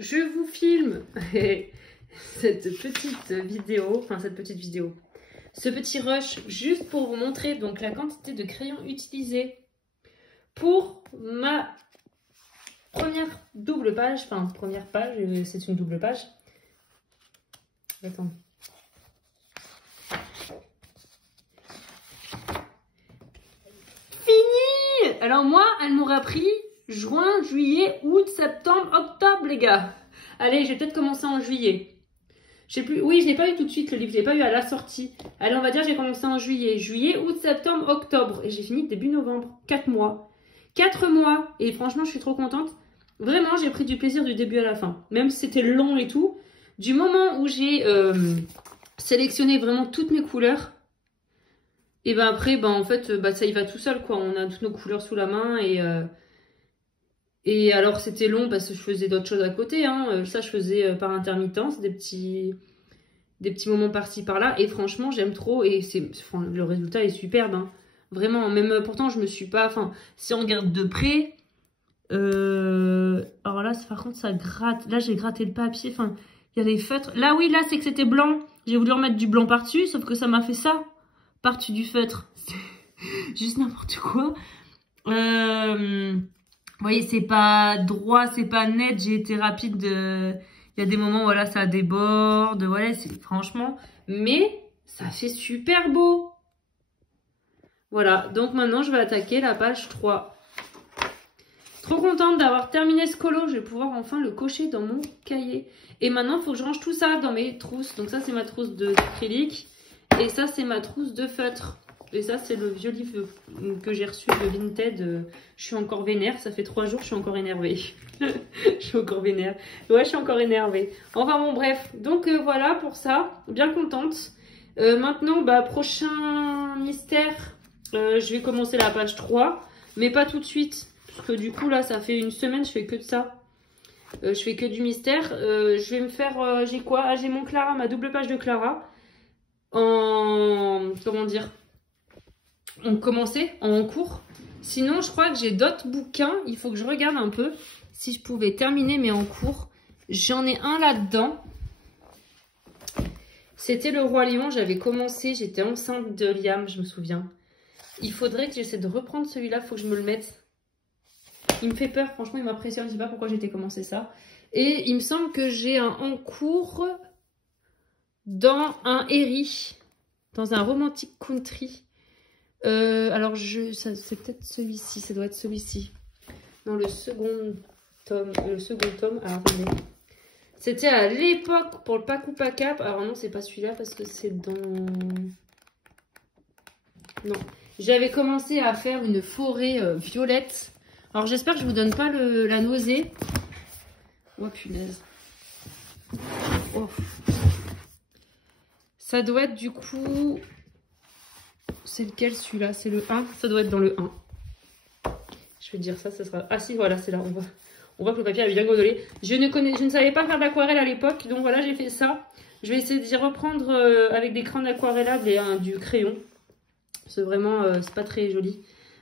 je vous filme cette petite vidéo, ce petit rush, juste pour vous montrer donc la quantité de crayons utilisés pour ma première double page, enfin première page, c'est une double page. Attends. Fini! Alors moi, elle m'aura pris juin, juillet, août, septembre, octobre, les gars. Allez, je vais peut-être commencer en juillet. Je sais plus. Oui, je l'ai pas eu tout de suite le livre, je l'ai pas eu à la sortie. Allez, on va dire j'ai commencé en juillet. Juillet, août, septembre, octobre. Et j'ai fini début novembre. 4 mois. 4 mois. Et franchement, je suis trop contente. Vraiment, j'ai pris du plaisir du début à la fin. Même si c'était long et tout. Du moment où j'ai sélectionné vraiment toutes mes couleurs. Et ben après, ben en fait, ça y va tout seul, quoi. On a toutes nos couleurs sous la main et alors c'était long parce que je faisais d'autres choses à côté. Hein. Ça, je faisais par intermittence, des petits moments par-ci par-là. Et franchement, j'aime trop. Et le résultat est superbe. Hein. Vraiment, même pourtant, je me suis pas... Enfin, si on regarde de près... alors là, par contre, ça gratte. Là, j'ai gratté le papier. Enfin, il y a les feutres. Là, oui, là, c'est que c'était blanc. J'ai voulu remettre du blanc par-dessus, sauf que ça m'a fait ça. Par-dessus du feutre. Juste n'importe quoi. Vous voyez, c'est pas droit, c'est pas net. J'ai été rapide. Il y a des moments, voilà, ça déborde. Voilà, franchement. Mais ça fait super beau. Voilà, donc maintenant, je vais attaquer la page 3. Trop contente d'avoir terminé ce colo. Je vais pouvoir enfin le cocher dans mon cahier. Et maintenant, il faut que je range tout ça dans mes trousses. Donc ça, c'est ma trousse d'acrylique. Et ça, c'est ma trousse de feutre. Et ça, c'est le vieux livre que j'ai reçu de Vinted. Je suis encore vénère. Ça fait 3 jours, je suis encore énervée. Je suis encore vénère. Ouais, je suis encore énervée. Enfin bon, bref. Donc voilà pour ça. Bien contente. Maintenant, prochain mystère. Je vais commencer la page 3. Mais pas tout de suite. Parce que du coup, là, ça fait une semaine, je fais que de ça. Je fais que du mystère. Je vais me faire... j'ai quoi? Ah, j'ai mon Clara, ma double page de Clara. Comment dire, en cours. Sinon, je crois que j'ai d'autres bouquins. Il faut que je regarde un peu si je pouvais terminer, mais en cours. J'en ai un là-dedans. C'était le Roi Lion. J'avais commencé. J'étais enceinte de Liam, je me souviens. Il faudrait que j'essaie de reprendre celui-là. Il faut que je me le mette. Il me fait peur. Franchement, il m'impressionne. Je sais pas pourquoi j'étais commencé ça. Et il me semble que j'ai un en cours... dans un Herry, dans un romantic country. Alors, c'est peut-être celui-ci, ça doit être celui-ci. Dans le second tome. Alors, attendez. C'était à l'époque pour le Pacu Pacap. Alors non, c'est pas celui-là parce que c'est dans... Non. J'avais commencé à faire une forêt violette. Alors, j'espère que je vous donne pas la nausée. Oh, punaise. Oh. Ça doit être du coup... C'est lequel celui-là? C'est le 1. Ça doit être dans le 1. Je vais dire ça, ça sera... Ah si, voilà, c'est là. On voit que le papier a bien gondolé. Je ne savais pas faire d'aquarelle à l'époque. Donc voilà, j'ai fait ça. Je vais essayer d'y reprendre avec des crayons d'aquarellable et du crayon. C'est vraiment... c'est pas très joli.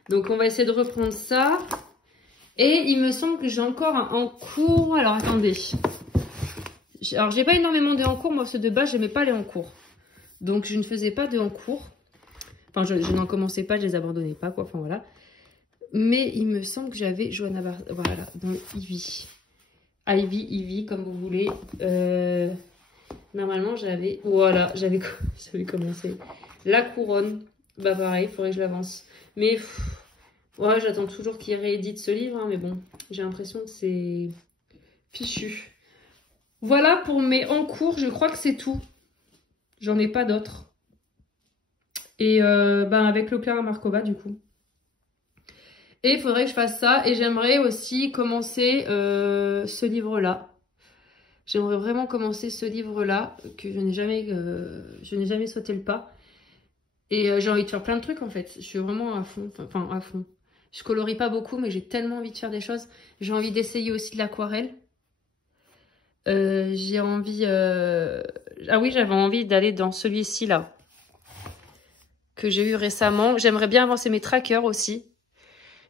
Donc on va essayer de reprendre ça. Et il me semble que j'ai encore un en cours. Alors attendez. Alors j'ai pas énormément de en cours. Moi, ceux de base, j'aimais pas les en cours. Donc, je ne faisais pas de en cours. Enfin, je n'en commençais pas, je les abandonnais pas, quoi. Enfin, voilà. Mais il me semble que j'avais Johanna Bar... Voilà, dans Ivy. Ivy, comme vous voulez. Normalement, j'avais... Voilà, j'avais commencé. La couronne. Bah, pareil, il faudrait que je l'avance. Mais, ouais, j'attends toujours qu'il réédite ce livre. Hein, mais bon, j'ai l'impression que c'est fichu. Voilà pour mes en cours. Je crois que c'est tout. J'en ai pas d'autres. Et avec le Clara Markova du coup. Et il faudrait que je fasse ça. Et j'aimerais aussi commencer ce livre-là. J'aimerais vraiment commencer ce livre-là. Que je n'ai jamais sauté le pas. Et j'ai envie de faire plein de trucs en fait. Je suis vraiment à fond. Enfin à fond. Je colorie pas beaucoup mais j'ai tellement envie de faire des choses. J'ai envie d'essayer aussi de l'aquarelle. J'ai envie... Ah oui, j'avais envie d'aller dans celui-ci là. Que j'ai eu récemment. J'aimerais bien avancer mes trackers aussi.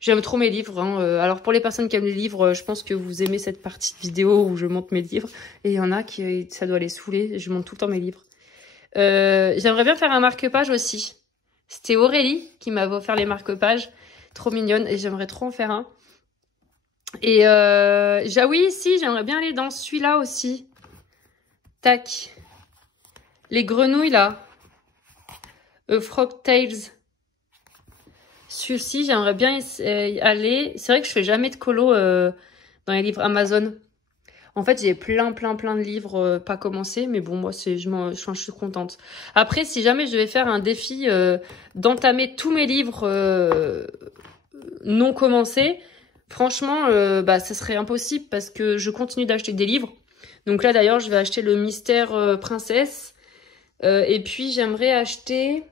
J'aime trop mes livres. Hein. Alors pour les personnes qui aiment les livres, je pense que vous aimez cette partie de vidéo où je monte mes livres. Et il y en a qui, ça doit les saouler. Je monte tout le temps mes livres. J'aimerais bien faire un marque-page aussi. C'était Aurélie qui m'avait offert les marque-pages. Trop mignonne. Et j'aimerais trop en faire un. Et oui, si, j'aimerais bien aller dans celui-là aussi. Tac. Les grenouilles là. Frog Tales. Celui-ci, j'aimerais bien y aller. C'est vrai que je fais jamais de colo dans les livres Amazon. En fait, j'ai plein de livres pas commencés. Mais bon, moi, je suis contente. Après, si jamais je devais faire un défi d'entamer tous mes livres non commencés, franchement, ça serait impossible parce que je continue d'acheter des livres. Donc là, d'ailleurs, je vais acheter le Mystère Princesse. Et puis, j'aimerais acheter...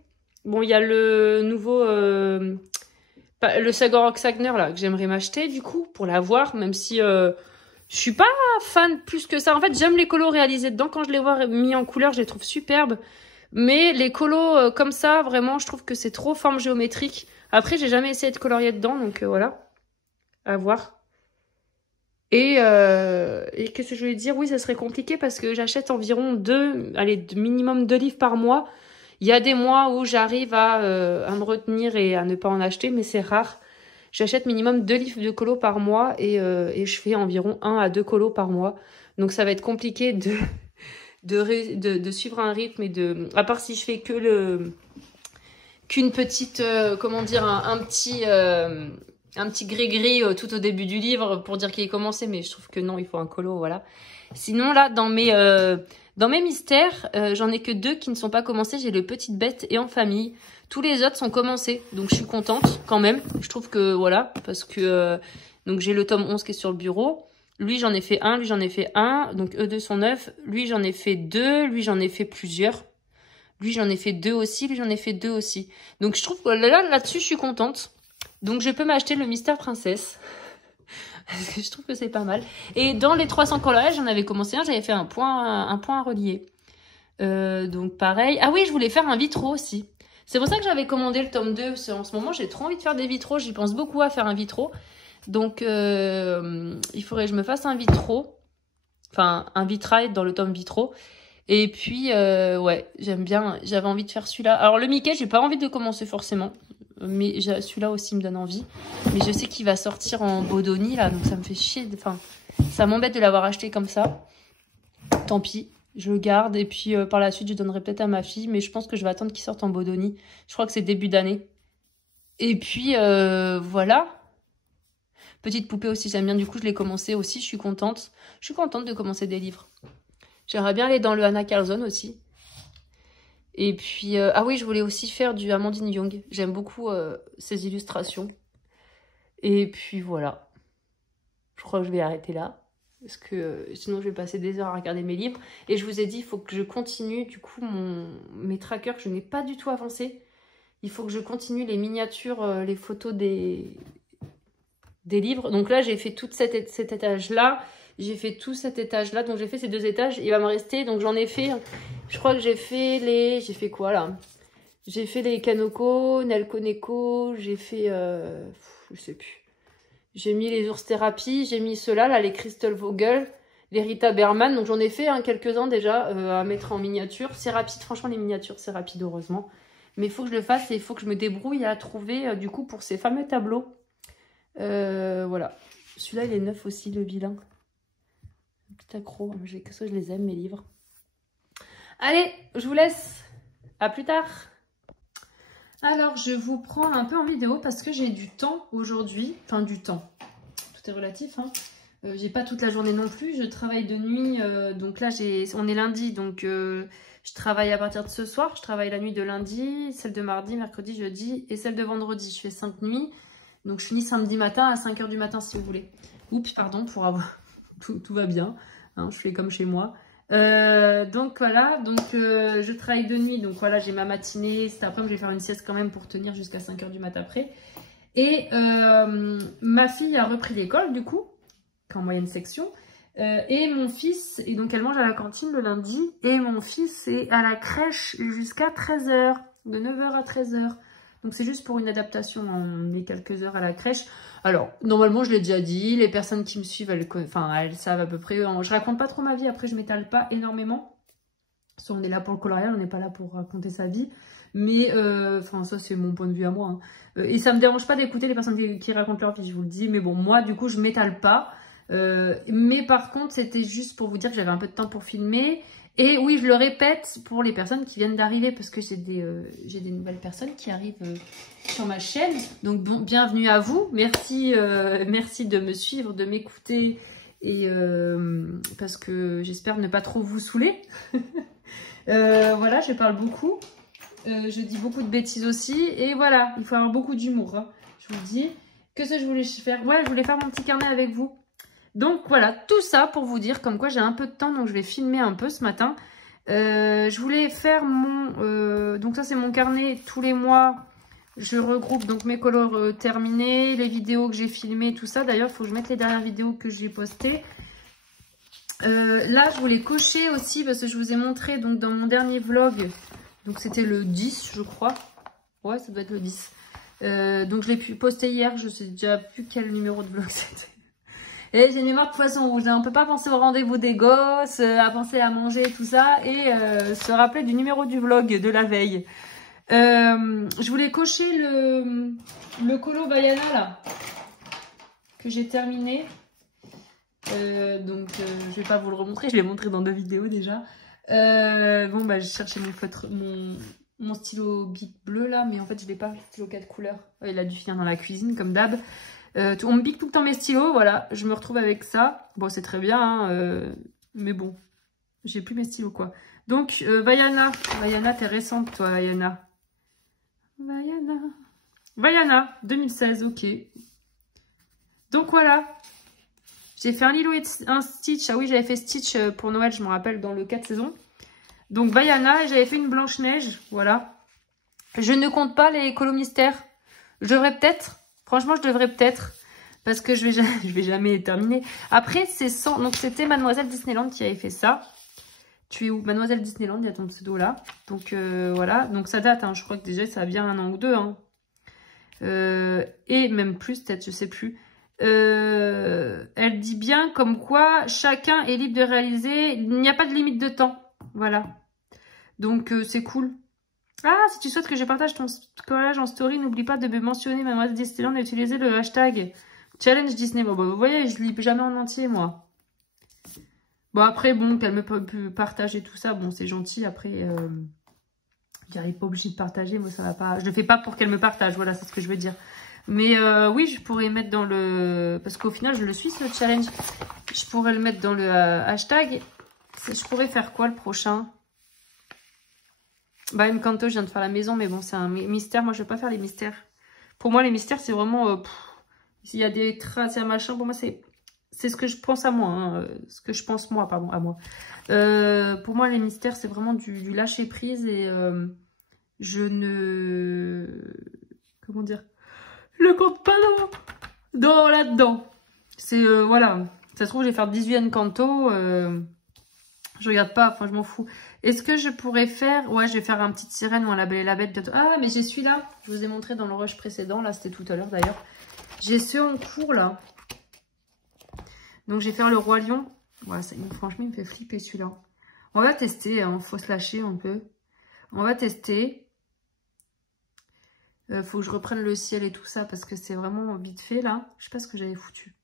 Bon, il y a le nouveau... le Sagorok Sagner, là, que j'aimerais m'acheter, du coup, pour l'avoir, même si je suis pas fan plus que ça. En fait, j'aime les colos réalisés dedans. Quand je les vois mis en couleur, je les trouve superbes. Mais les colos comme ça, vraiment, je trouve que c'est trop forme géométrique. Après, j'ai jamais essayé de colorier dedans, donc voilà. À voir. Et qu'est-ce que je voulais dire? Oui, ça serait compliqué parce que j'achète environ minimum 2 livres par mois. Il y a des mois où j'arrive à me retenir et à ne pas en acheter, mais c'est rare. J'achète minimum 2 livres de colo par mois et je fais environ 1 à 2 colos par mois. Donc ça va être compliqué de suivre un rythme et à part si je fais qu'une petite, comment dire, un petit gris-gris tout au début du livre pour dire qu'il est commencé, mais je trouve que non, il faut un colo, voilà. Sinon, là, dans mes mystères, j'en ai que 2 qui ne sont pas commencés. J'ai le Petite Bête et En Famille. Tous les autres sont commencés, donc je suis contente quand même. Je trouve que, voilà, parce que... donc j'ai le tome 11 qui est sur le bureau. Lui, j'en ai fait un, lui, j'en ai fait un. Donc eux deux sont 9. Lui, j'en ai fait 2. Lui, j'en ai fait plusieurs. Lui, j'en ai fait 2 aussi. Lui, j'en ai fait 2 aussi. Donc je trouve que là-dessus, je suis contente. Donc je peux m'acheter le Mystère Princesse. Parce que je trouve que c'est pas mal. Et dans les 300 coloriages, j'en avais commencé un. J'avais fait un point à relier. Donc pareil. Ah oui, je voulais faire un vitro aussi. C'est pour ça que j'avais commandé le tome 2. En ce moment, j'ai trop envie de faire des vitraux. J'y pense beaucoup à faire un vitro. Donc, il faudrait que je me fasse un vitro. Enfin, un vitrail dans le tome vitro. Et puis, ouais, j'aime bien. J'avais envie de faire celui-là. Alors, le Mickey, j'ai pas envie de commencer forcément. Mais celui-là aussi me donne envie. Mais je sais qu'il va sortir en Bodoni, là. Donc, ça me fait chier. Enfin, ça m'embête de l'avoir acheté comme ça. Tant pis. Je le garde et puis par la suite, je donnerai peut-être à ma fille. Mais je pense que je vais attendre qu'il sorte en Bodoni. Je crois que c'est début d'année. Et puis, voilà. Petite poupée aussi, j'aime bien. Du coup, je l'ai commencé aussi. Je suis contente. Je suis contente de commencer des livres. J'aimerais bien aller dans le Anna Carlson aussi. Et puis, ah oui, je voulais aussi faire du Amandine Young. J'aime beaucoup ses illustrations. Et puis, voilà. Je crois que je vais arrêter là. Parce que sinon, je vais passer des heures à regarder mes livres. Et je vous ai dit, il faut que je continue, du coup, mes trackers que je n'ai pas du tout avancé. Il faut que je continue les miniatures, les photos des livres. Donc là, j'ai fait tout cet étage-là. J'ai fait tout cet étage-là. Donc, j'ai fait ces 2 étages. Il va me rester. Donc, j'en ai fait... Je crois que j'ai fait les... J'ai fait quoi, là? J'ai fait les Kanoko, Nelko Neko. J'ai fait... je sais plus. J'ai mis les ours thérapie, j'ai mis ceux-là, là, les Crystal Vogel, les Rita Berman. Donc j'en ai fait quelques-uns déjà à mettre en miniature. C'est rapide, franchement les miniatures, c'est rapide heureusement. Mais il faut que je le fasse et il faut que je me débrouille à trouver du coup pour ces fameux tableaux. Voilà. Celui-là il est neuf aussi, le vilain. Un petit accro, que ça je les aime mes livres. Allez, je vous laisse. À plus tard. Alors, je vous prends un peu en vidéo parce que j'ai du temps aujourd'hui. Enfin, du temps. Tout est relatif, hein. J'ai pas toute la journée non plus. Je travaille de nuit. Donc là, on est lundi. Donc, je travaille à partir de ce soir. Je travaille la nuit de lundi, celle de mardi, mercredi, jeudi et celle de vendredi. Je fais 5 nuits. Donc, je finis samedi matin à 5 h du matin si vous voulez. Oups, pardon, pour avoir... tout va bien. Hein, je fais comme chez moi. Donc voilà, donc je travaille de nuit, donc voilà, j'ai ma matinée, cet après-midi je vais faire une sieste quand même pour tenir jusqu'à 5 h du mat après. Et ma fille a repris l'école du coup, en moyenne section, et mon fils, et donc elle mange à la cantine le lundi, et mon fils est à la crèche jusqu'à 13 h, de 9 h à 13 h. Donc c'est juste pour une adaptation, on met quelques heures à la crèche. Alors, normalement, je l'ai déjà dit, les personnes qui me suivent, elles savent à peu près. Je raconte pas trop ma vie, après je m'étale pas énormément. Soit on est là pour le coloriage, on n'est pas là pour raconter sa vie. Mais, ça c'est mon point de vue à moi. Hein. Et ça me dérange pas d'écouter les personnes qui racontent leur vie, je vous le dis. Mais bon, moi, du coup, je m'étale pas. Mais par contre, c'était juste pour vous dire que j'avais un peu de temps pour filmer. Et oui, je le répète pour les personnes qui viennent d'arriver, parce que j'ai des nouvelles personnes qui arrivent sur ma chaîne. Donc bon, bienvenue à vous. Merci, merci de me suivre, de m'écouter. Et parce que j'espère ne pas trop vous saouler. Voilà, je parle beaucoup. Je dis beaucoup de bêtises aussi. Et voilà, il faut avoir beaucoup d'humour. Hein, je vous le dis. Que je voulais faire? Ouais, je voulais faire mon petit carnet avec vous. Donc voilà, tout ça pour vous dire comme quoi j'ai un peu de temps, donc je vais filmer un peu ce matin. Je voulais faire mon... donc ça c'est mon carnet tous les mois. Je regroupe donc mes couleurs terminés, les vidéos que j'ai filmées, tout ça. D'ailleurs, il faut que je mette les dernières vidéos que j'ai postées. Là, je voulais cocher aussi parce que je vous ai montré donc dans mon dernier vlog. Donc c'était le 10, je crois. Ouais, ça doit être le 10. Donc je l'ai posté hier, je sais déjà plus quel numéro de vlog c'était. Et j'ai marre de poisson rouge, on peut pas penser au rendez-vous des gosses, à penser à manger, tout ça, et se rappeler du numéro du vlog de la veille. Je voulais cocher le colo Vaiana là, que j'ai terminé. Donc je vais pas vous le remontrer, je l'ai montré dans 2 vidéos déjà. Bon bah j'ai cherché mon stylo Bic bleu là, mais en fait je l'ai pas, le stylo 4 couleurs. Il a dû finir dans la cuisine comme d'hab. On me pique tout le temps mes stylos, voilà, je me retrouve avec ça. Bon, c'est très bien, hein, mais bon, j'ai plus mes stylos, quoi. Donc, Vaiana, t'es récente, toi, Vaiana. Vaiana, 2016, ok. Donc, voilà. J'ai fait un Lilo et un Stitch. Ah oui, j'avais fait Stitch pour Noël, je me rappelle, dans le 4 saisons. Donc, Vaiana, et j'avais fait une Blanche-Neige, voilà. Je ne compte pas les colos mystères. Je devrais peut-être... Franchement, je devrais peut-être, parce que je vais jamais terminer. Après, c'est sans... Donc, c'était Mademoiselle Disneyland qui avait fait ça. Tu es où? Mademoiselle Disneyland, il y a ton pseudo là. Donc, voilà. Donc, ça date, hein. Je crois que déjà, ça a bien 1 an ou 2. Hein. Et même plus, peut-être, je sais plus. Elle dit bien comme quoi chacun est libre de réaliser. Il n'y a pas de limite de temps. Voilà. Donc, c'est cool. Ah, si tu souhaites que je partage ton collage en story, n'oublie pas de me mentionner Mademoiselle Disneyland et d'utiliser le hashtag Challenge Disney. Bon, bah, vous voyez, je lis jamais en entier, moi. Bon, après, bon, qu'elle me peut partager tout ça, bon, c'est gentil. Après, j'arrive pas obligée de partager, moi, ça va pas. Je le fais pas pour qu'elle me partage, voilà, c'est ce que je veux dire. Mais oui, je pourrais mettre dans le... Parce qu'au final, je le suis, ce challenge. Je pourrais le mettre dans le hashtag. Je pourrais faire quoi, le prochain? Bah, Encanto, je viens de faire la maison, mais bon, c'est un mystère. Moi, je vais pas faire les mystères. Pour moi, les mystères, c'est vraiment... s'il y a des traces, il y a machin, pour moi, c'est ce que je pense à moi. Hein, ce que je pense, moi, pardon, à moi. Pour moi, les mystères, c'est vraiment du lâcher-prise et je ne... Comment dire? Je le compte pas là-dedans. C'est, voilà. Ça se trouve, je vais faire 18 Encanto. Je regarde pas, enfin je m'en fous. Est-ce que je pourrais faire... Ouais, je vais faire un petit sirène ou un La Belle et la Bête bientôt. Ah, mais j'ai celui-là. Je vous ai montré dans le rush précédent. Là, c'était tout à l'heure d'ailleurs. J'ai ceux en cours là. Donc, je vais faire le Roi Lion. Ouais, ça, franchement, il me fait flipper celui-là. On va tester. Hein. Faut se lâcher un peu. On va tester. Faut que je reprenne le ciel et tout ça parce que c'est vraiment vite fait là. Je sais pas ce que j'avais foutu.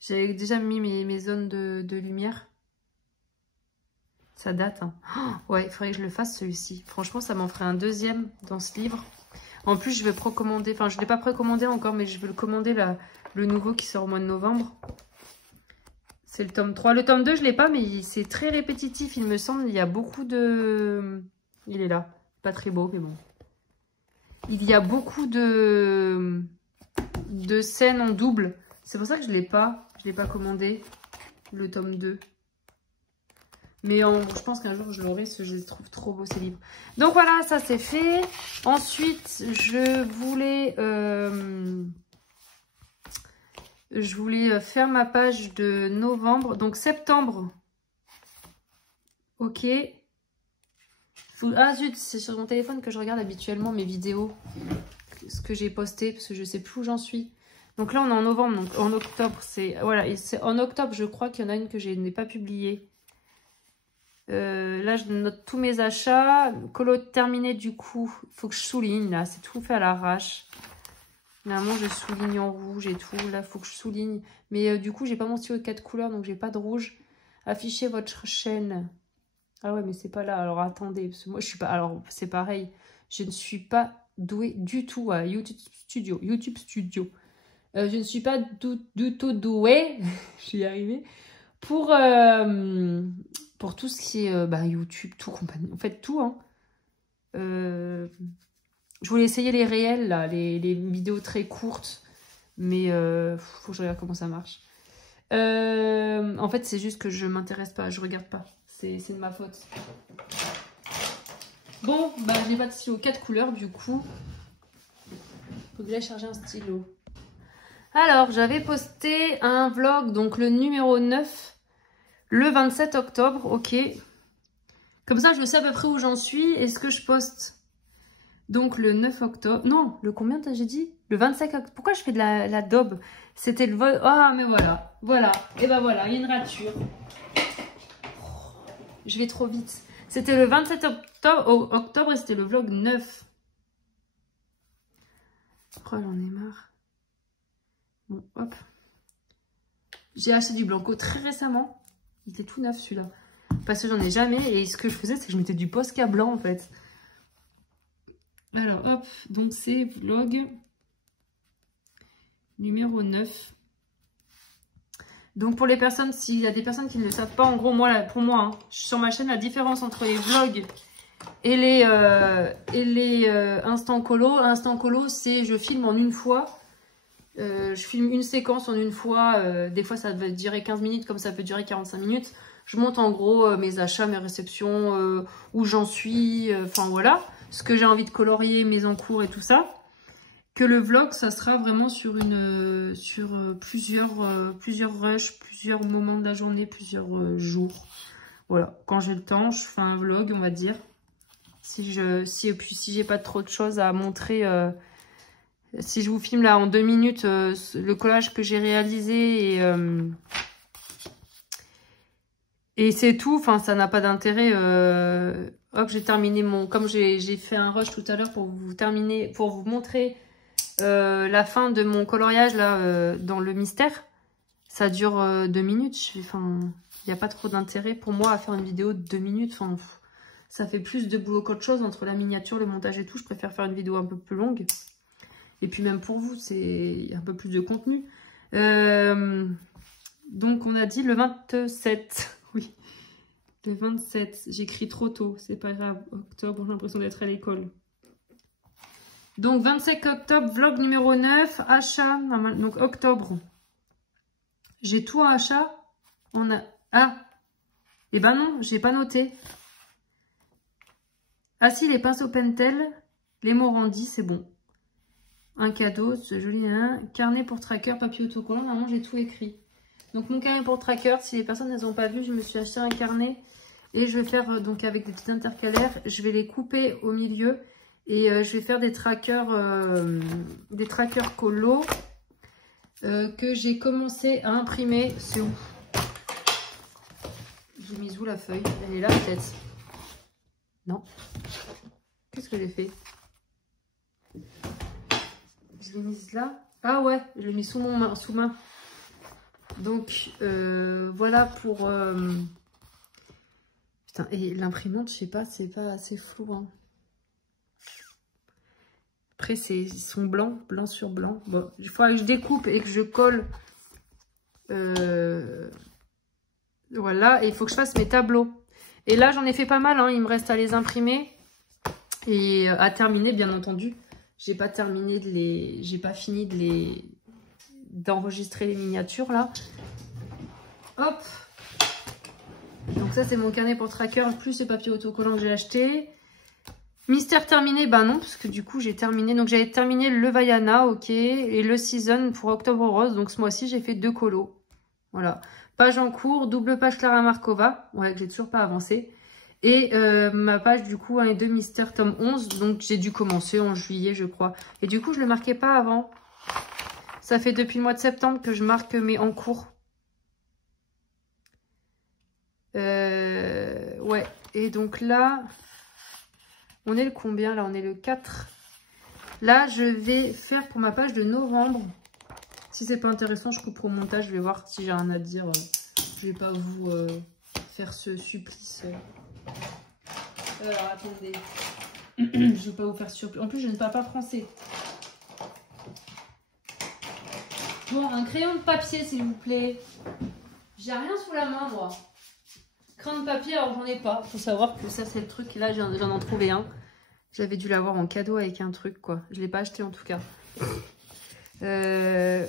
J'avais déjà mis mes zones de lumière. Ça date, hein. Oh, ouais, il faudrait que je le fasse celui-ci. Franchement, ça m'en ferait un deuxième dans ce livre. En plus, je vais précommander. Enfin, je ne l'ai pas précommandé encore, mais je vais le commander le nouveau qui sort au mois de novembre. C'est le tome 3. Le tome 2, je ne l'ai pas, mais c'est très répétitif, il me semble. Il y a beaucoup de... Il est là. Pas très beau, mais bon. Il y a beaucoup de scènes en double. C'est pour ça que je ne l'ai pas. Je ne l'ai pas commandé, le tome 2. Mais je pense qu'un jour je l'aurai, parce que je les trouve trop beaux ces livres. Donc voilà, ça c'est fait. Ensuite, je voulais faire ma page de novembre. Donc septembre. Ok. Ah zut, c'est sur mon téléphone que je regarde habituellement mes vidéos. Ce que j'ai posté, parce que je sais plus où j'en suis. Donc là, on est en novembre, donc en octobre, c'est... Voilà, et c'est en octobre, je crois qu'il y en a une que je n'ai pas publiée. Là, je note tous mes achats. Colo terminé, du coup. Il faut que je souligne, là. C'est tout fait à l'arrache. Normalement, je souligne en rouge et tout. Là, il faut que je souligne. Mais du coup, j'ai pas mon stylo de 4 couleurs, donc j'ai pas de rouge. Affichez votre chaîne. Ah ouais, mais c'est pas là. Alors, attendez. Parce que moi, je suis pas... Alors, c'est pareil. Je ne suis pas douée du tout à YouTube Studio. Je ne suis pas du tout douée. Je suis arrivée. Pour tout ce qui est YouTube, tout compagnie. En fait, tout. Hein. Je voulais essayer les réels, là, les vidéos très courtes. Mais faut que je regarde comment ça marche. En fait, c'est juste que je m'intéresse pas, je regarde pas. C'est de ma faute. Bon, bah, j'ai pas de stylo 4 couleurs, du coup. Faut que j'aille charger un stylo. Alors, j'avais posté un vlog, donc le numéro 9, le 27 octobre, ok. Comme ça, je sais à peu près où j'en suis et ce que je poste. Donc, le 9 octobre... Non, le combien j'ai dit? Le 25 octobre. Pourquoi je fais de la daube? C'était le vol... Ah, mais voilà. Voilà. Et ben voilà, il y a une rature. Je vais trop vite. C'était le 27 octobre et c'était le vlog 9. Oh, j'en ai marre. Bon, hop. J'ai acheté du Blanco très récemment. Il était tout neuf celui-là. Parce que j'en ai jamais. Et ce que je faisais, c'est que je mettais du Posca blanc en fait. Alors, hop. Donc, c'est vlog numéro 9. Donc, pour les personnes, s'il y a des personnes qui ne le savent pas, en gros, moi, pour moi, hein, sur ma chaîne, la différence entre les vlogs et les Instant Colo. Instant Colo, c'est je filme en une fois. Je filme une séquence en une fois. Des fois, ça peut durer 15 minutes, comme ça peut durer 45 minutes. Je monte en gros mes achats, mes réceptions, où j'en suis. Enfin, voilà. Ce que j'ai envie de colorier, mes encours et tout ça. Que le vlog, ça sera vraiment sur plusieurs rushs, plusieurs moments de la journée, plusieurs jours. Voilà. Quand j'ai le temps, je fais un vlog, on va dire. Et puis si j'ai pas trop de choses à montrer... si je vous filme là en 2 minutes le collage que j'ai réalisé et c'est tout, enfin ça n'a pas d'intérêt. Hop, j'ai terminé comme j'ai fait un rush tout à l'heure pour vous montrer la fin de mon coloriage là dans le mystère. Ça dure 2 minutes. Enfin, il n'y a pas trop d'intérêt pour moi à faire une vidéo de 2 minutes. Enfin, ça fait plus de boulot qu'autre chose entre la miniature, le montage et tout. Je préfère faire une vidéo un peu plus longue. Et puis même pour vous, c'est un peu plus de contenu. Donc on a dit le 27. Oui, le 27. J'écris trop tôt, c'est pas grave. Octobre, j'ai l'impression d'être à l'école. Donc 25 octobre, vlog numéro 9. Achat, donc octobre. J'ai tout à achat. Ah, et ben non, j'ai pas noté. Ah si, les pinceaux Pentel, les Morandi, c'est bon. Un cadeau, ce joli carnet pour tracker, papier autocollant. Normalement, j'ai tout écrit. Donc, mon carnet pour tracker, si les personnes ne les ont pas vu, je me suis acheté un carnet. Et je vais faire, donc, avec des petits intercalaires, je vais les couper au milieu. Et je vais faire des trackers colo que j'ai commencé à imprimer. C'est où? J'ai mis où la feuille? Elle est là, peut-être. Non. Qu'est-ce que j'ai fait? Je l'ai mise là. Ah ouais, je l'ai mis sous main. Donc, voilà pour... Putain, et l'imprimante, je sais pas, c'est pas assez flou. Hein. Après, ils sont blancs, blanc sur blanc. Bon, il faudra que je découpe et que je colle. Voilà, et il faut que je fasse mes tableaux. Et là, j'en ai fait pas mal, hein. Il me reste à les imprimer et à terminer, bien entendu. J'ai pas fini d'enregistrer les miniatures là. Hop. Donc ça c'est mon carnet pour tracker plus le papier autocollant que j'ai acheté. Mystère terminé, bah non parce que du coup j'ai terminé. Donc j'avais terminé le Vaiana, ok, et le Season pour Octobre Rose. Donc ce mois-ci j'ai fait 2 colos. Voilà. Page en cours, double page Clara Markova, ouais que j'ai toujours pas avancé. Et ma page du coup 1 et 2 Mystère tome 11. Donc j'ai dû commencer en juillet je crois. Et du coup je le marquais pas avant. Ça fait depuis le mois de septembre que je marque mes en cours. Ouais. Et donc là, on est le combien là? On est le 4. Là je vais faire pour ma page de novembre. Si c'est pas intéressant, je coupe au montage. Je vais voir si j'ai rien à dire. Je vais pas vous faire ce supplice. Alors attendez. Je vais pas vous faire supplice. En plus, je ne parle pas français. Bon, un crayon de papier, s'il vous plaît. J'ai rien sous la main, moi. Crayon de papier, alors j'en ai pas. Faut savoir que ça, c'est le truc. Là, j'en ai trouvé un. J'avais dû l'avoir en cadeau avec un truc, quoi. Je l'ai pas acheté en tout cas.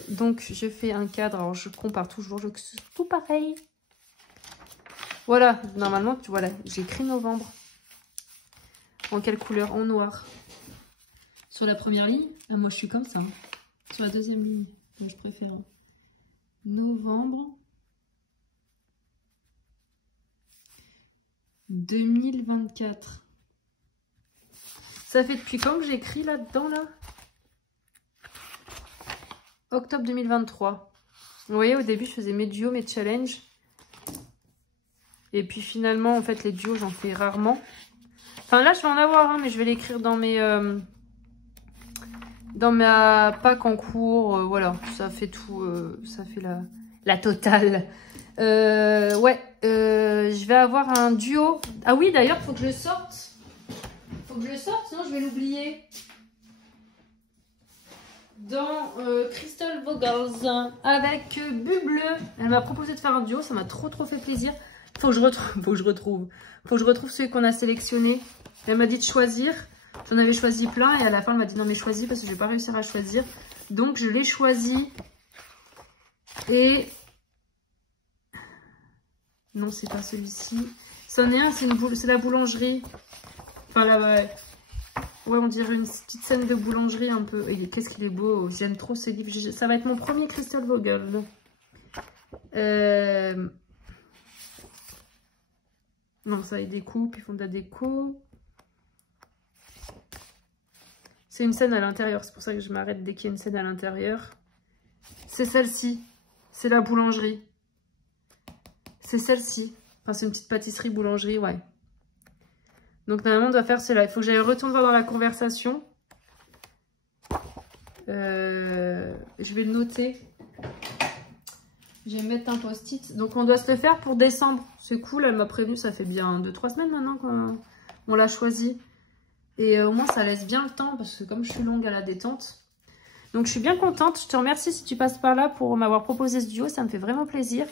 Donc je fais un cadre, alors je compare toujours, tout pareil. Voilà, normalement, voilà, j'écris novembre. En quelle couleur? En noir. Sur la première ligne, ah, moi je suis comme ça. Hein. Sur la deuxième ligne, moi je préfère. Novembre 2024. Ça fait depuis quand que j'écris là-dedans, là? Octobre 2023. Vous voyez, au début, je faisais mes duos, mes challenges. Et puis finalement, en fait, les duos, j'en fais rarement. Enfin, là, je vais en avoir un, mais je vais l'écrire dans mes... dans ma pack en cours. Voilà, ça fait tout... ça fait la totale. Ouais, je vais avoir un duo. Ah oui, d'ailleurs, faut que je le sorte. Faut que je le sorte, sinon je vais l'oublier. Dans Crystal Vogels avec Buble. Elle m'a proposé de faire un duo, ça m'a trop fait plaisir. Faut que je retrouve celui qu'on a sélectionné. Elle m'a dit de choisir. J'en avais choisi plein et à la fin elle m'a dit non mais choisis parce que je vais pas réussir à choisir. Donc je l'ai choisi. Et non, c'est pas celui-ci. C'en est un, c'est la boulangerie. Enfin là, ouais, on dirait une petite scène de boulangerie un peu. Qu'est-ce qu'il est beau. J'aime trop ce livre. Ça va être mon premier Crystal Vogel. Non, ça ils découpent, ils font de la déco. C'est une scène à l'intérieur. C'est pour ça que je m'arrête dès qu'il y a une scène à l'intérieur. C'est celle-ci. C'est la boulangerie. C'est celle-ci. Enfin, c'est une petite pâtisserie boulangerie, ouais. Donc, normalement, on doit faire cela. Il faut que j'aille retourner voir dans la conversation. Je vais le noter. Je vais mettre un post-it. Donc, on doit se le faire pour décembre. C'est cool, elle m'a prévenu. Ça fait bien 2-3 semaines maintenant qu'on l'a choisi. Et au moins, ça laisse bien le temps. Parce que comme je suis longue à la détente. Donc, je suis bien contente. Je te remercie si tu passes par là pour m'avoir proposé ce duo. Ça me fait vraiment plaisir.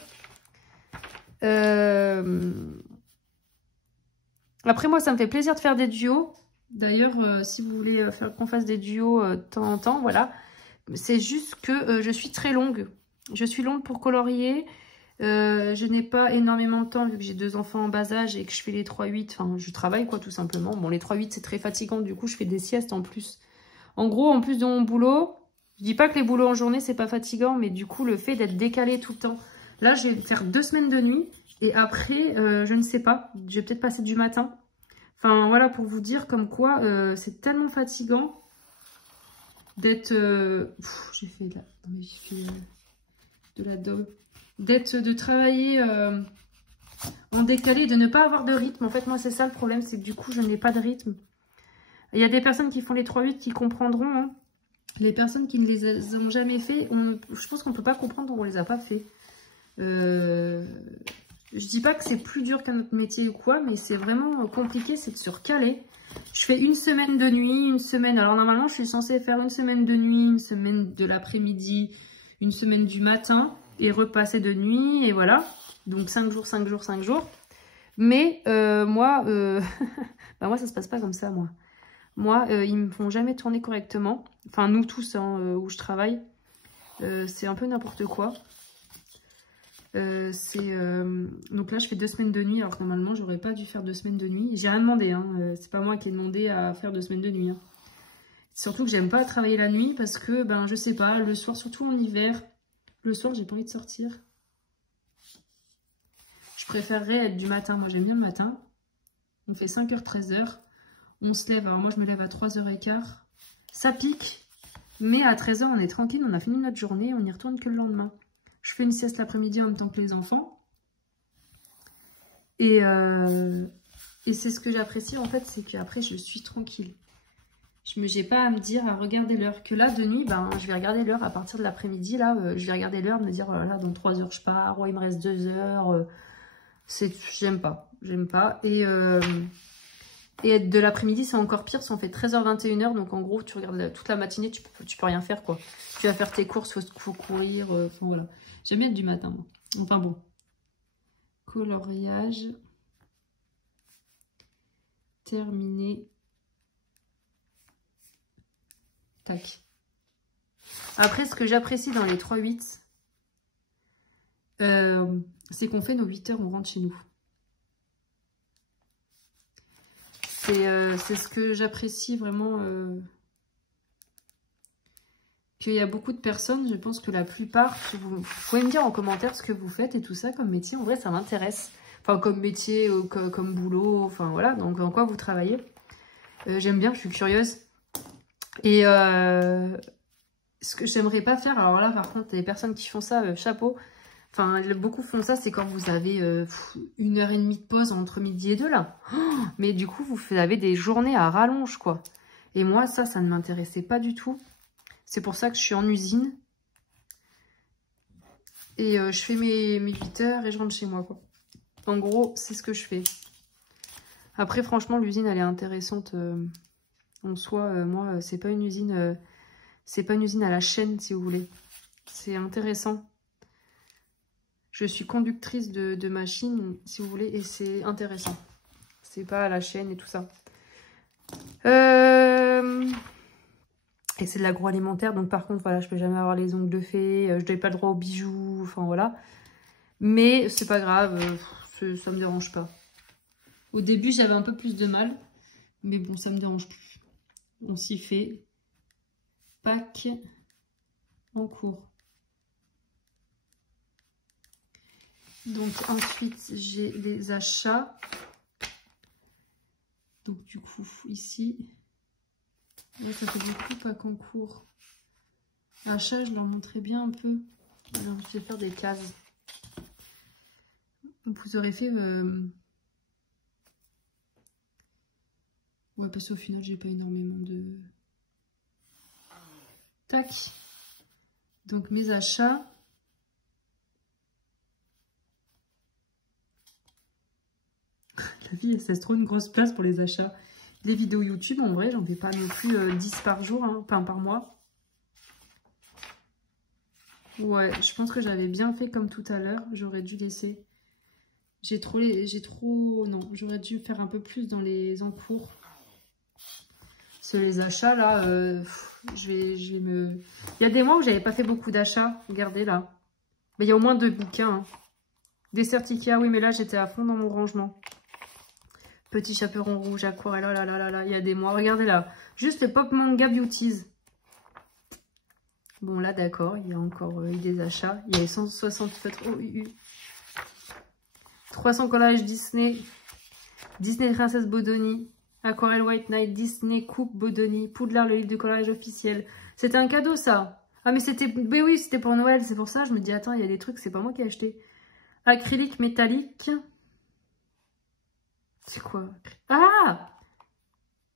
Après, moi, ça me fait plaisir de faire des duos. D'ailleurs, si vous voulez qu'on fasse des duos de temps en temps, voilà. C'est juste que je suis très longue. Je suis longue pour colorier. Je n'ai pas énormément de temps vu que j'ai 2 enfants en bas âge et que je fais les 3-8. Enfin, je travaille quoi, tout simplement. Bon, les 3-8, c'est très fatigant. Du coup, je fais des siestes en plus. En gros, en plus de mon boulot, je dis pas que les boulots en journée, c'est pas fatigant. Mais du coup, le fait d'être décalé tout le temps. Là, je vais faire 2 semaines de nuit. Et après, je ne sais pas. Je vais peut-être passer du matin. Enfin, voilà, pour vous dire comme quoi, c'est tellement fatigant d'être... j'ai fait de la... Non, mais j'ai fait de la daube. De travailler en décalé, de ne pas avoir de rythme. En fait, moi, c'est ça le problème, c'est que du coup, je n'ai pas de rythme. Il y a des personnes qui font les 3-8 qui comprendront. Hein. Les personnes qui ne les ont jamais fait, je pense qu'on ne peut pas comprendre, on ne les a pas fait. Je dis pas que c'est plus dur qu'un autre métier ou quoi, mais c'est vraiment compliqué, c'est de se recaler. Je fais une semaine de nuit, une semaine... Alors normalement, je suis censée faire une semaine de nuit, une semaine de l'après-midi, une semaine du matin, et repasser de nuit, et voilà. Donc 5 jours, 5 jours, 5 jours. Mais moi, bah moi, ça se passe pas comme ça, moi. Moi, ils me font jamais tourner correctement. Enfin, nous tous, hein, où je travaille. C'est un peu n'importe quoi. Donc là, je fais 2 semaines de nuit, alors que normalement, j'aurais pas dû faire 2 semaines de nuit. J'ai rien demandé, hein. C'est pas moi qui ai demandé à faire 2 semaines de nuit. Hein. Surtout que j'aime pas travailler la nuit parce que, ben, je sais pas, le soir, surtout en hiver, le soir, j'ai pas envie de sortir. Je préférerais être du matin. Moi, j'aime bien le matin. On fait 5h, 13h. On se lève, alors moi je me lève à 3h15. Ça pique, mais à 13h on est tranquille, on a fini notre journée, on n'y retourne que le lendemain. Je fais une sieste l'après-midi en même temps que les enfants. Et c'est ce que j'apprécie en fait, c'est qu'après je suis tranquille. J'ai pas à me dire à regarder l'heure. Que là de nuit, ben, je vais regarder l'heure à partir de l'après-midi. Là, je vais regarder l'heure, me dire oh là là, dans 3 heures je pars, oh, il me reste 2 heures. J'aime pas. J'aime pas. Et de l'après-midi, c'est encore pire. Si on fait 13h, 21h, donc en gros, tu regardes toute la matinée, tu peux rien faire quoi. Tu vas faire tes courses, faut courir. Enfin voilà. J'aime bien être du matin, moi. Enfin bon. Coloriage. Terminé. Tac. Après, ce que j'apprécie dans les 3-8, c'est qu'on fait nos 8 heures, on rentre chez nous. C'est ce que j'apprécie vraiment. Qu'il y a beaucoup de personnes, je pense que la plupart, vous pouvez me dire en commentaire ce que vous faites et tout ça comme métier. En vrai, ça m'intéresse. Enfin, comme métier, comme boulot, enfin voilà, donc en quoi vous travaillez. J'aime bien, je suis curieuse. Et ce que j'aimerais pas faire, alors là par contre, les personnes qui font ça, chapeau. Enfin, beaucoup font ça, c'est quand vous avez 1h30 de pause entre midi et 2 là. Oh, mais du coup, vous avez des journées à rallonge quoi. Et moi, ça ne m'intéressait pas du tout. C'est pour ça que je suis en usine. Et je fais mes 8 heures et je rentre chez moi quoi. En gros, c'est ce que je fais. Après, franchement, l'usine, elle est intéressante. En soi, moi, c'est pas une usine à la chaîne, si vous voulez. C'est intéressant. Je suis conductrice de machine, si vous voulez, et c'est intéressant. C'est pas à la chaîne et tout ça. Et c'est de l'agroalimentaire, donc par contre, voilà, je peux jamais avoir les ongles de fée, je n'ai pas le droit aux bijoux, enfin voilà. Mais c'est pas grave, ça me dérange pas. Au début, j'avais un peu plus de mal, mais bon, ça me dérange plus. On s'y fait. Pack en cours. Donc ensuite, j'ai les achats. Donc du coup, ici, là, ça fait beaucoup pack en cours. Achats, je leur montrais bien un peu. Alors, je vais faire des cases. Donc, vous aurez fait... Ouais, parce qu'au final, j'ai pas énormément de... Tac. Donc, mes achats. La vie, elle cesse trop une grosse place pour les achats. Les vidéos YouTube, en vrai, j'en fais pas non plus 10 par jour, hein, enfin par mois. Ouais, je pense que j'avais bien fait comme tout à l'heure. J'aurais dû laisser. Non, j'aurais dû faire un peu plus dans les encours. C'est les achats, là, je vais me... Il y a des mois où j'avais pas fait beaucoup d'achats. Regardez, là. Mais il y a au moins 2 bouquins. Hein. Des certificats, oui, mais là, j'étais à fond dans mon rangement. Petit chaperon rouge, aquarelle, oh là là là là, il y a des mois. Regardez là, juste le Pop Manga Beauties. Bon là d'accord, il y a encore eu des achats. Il y a 160 feutres OUU. 300 collages Disney. Disney Princesse Bodoni. Aquarelle White Knight. Disney Coupe Bodoni. Poudlard, le livre de collage officiel. C'était un cadeau ça. Ah mais c'était... Mais oui, c'était pour Noël, c'est pour ça. Je me dis, attends, il y a des trucs, c'est pas moi qui ai acheté. Acrylique métallique. C'est quoi? Ah!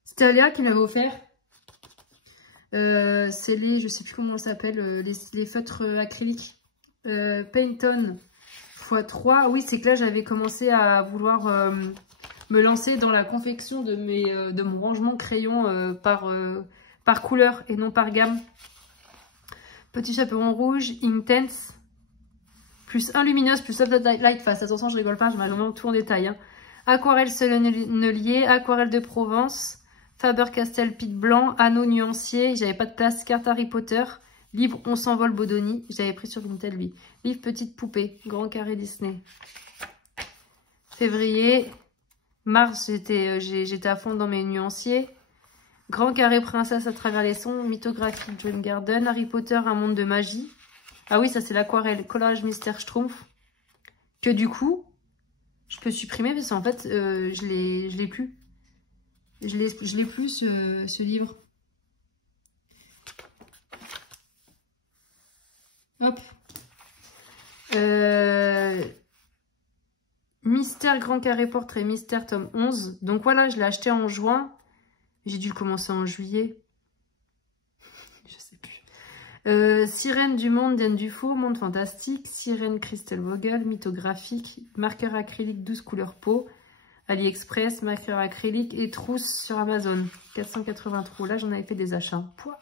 C'était Aléa qui l'avait offert. C'est les, je sais plus comment ça s'appelle, les feutres acryliques. Pantone x3. Oui, c'est que là, j'avais commencé à vouloir me lancer dans la confection de mon rangement crayon par couleur et non par gamme. Petit chaperon rouge, Intense. Plus 1 lumineuse, plus Soft Light Fast. Attention, je rigole pas, je vais vraiment tout en détail. Hein. Aquarelle Sennelier, aquarelle de Provence, Faber-Castell Pit Blanc, anneau nuancier, j'avais pas de place, carte Harry Potter, livre On s'envole Bodoni, j'avais pris sur Vinted lui, livre Petite Poupée, Grand Carré Disney. Février, mars, j'étais à fond dans mes nuanciers, Grand Carré Princesse à travers les sons, mythographie Dream Garden, Harry Potter, un monde de magie. Ah oui, ça c'est l'aquarelle, collage Mystère Schtroumpf, que du coup... Je peux supprimer parce qu'en fait, je l'ai plus. Je l'ai plus, ce livre. Hop. Mystère Grand Carré Portrait, Mystère tome 11. Donc voilà, je l'ai acheté en juin. J'ai dû le commencer en juillet. Je sais plus. Sirène du monde d'Anne Dufaux, Monde fantastique. Sirène Christelle Vogel, mythographique. Marqueur acrylique 12 couleurs peau. AliExpress, marqueur acrylique et trousse sur Amazon. 483. Là, j'en avais fait des achats. Pouah.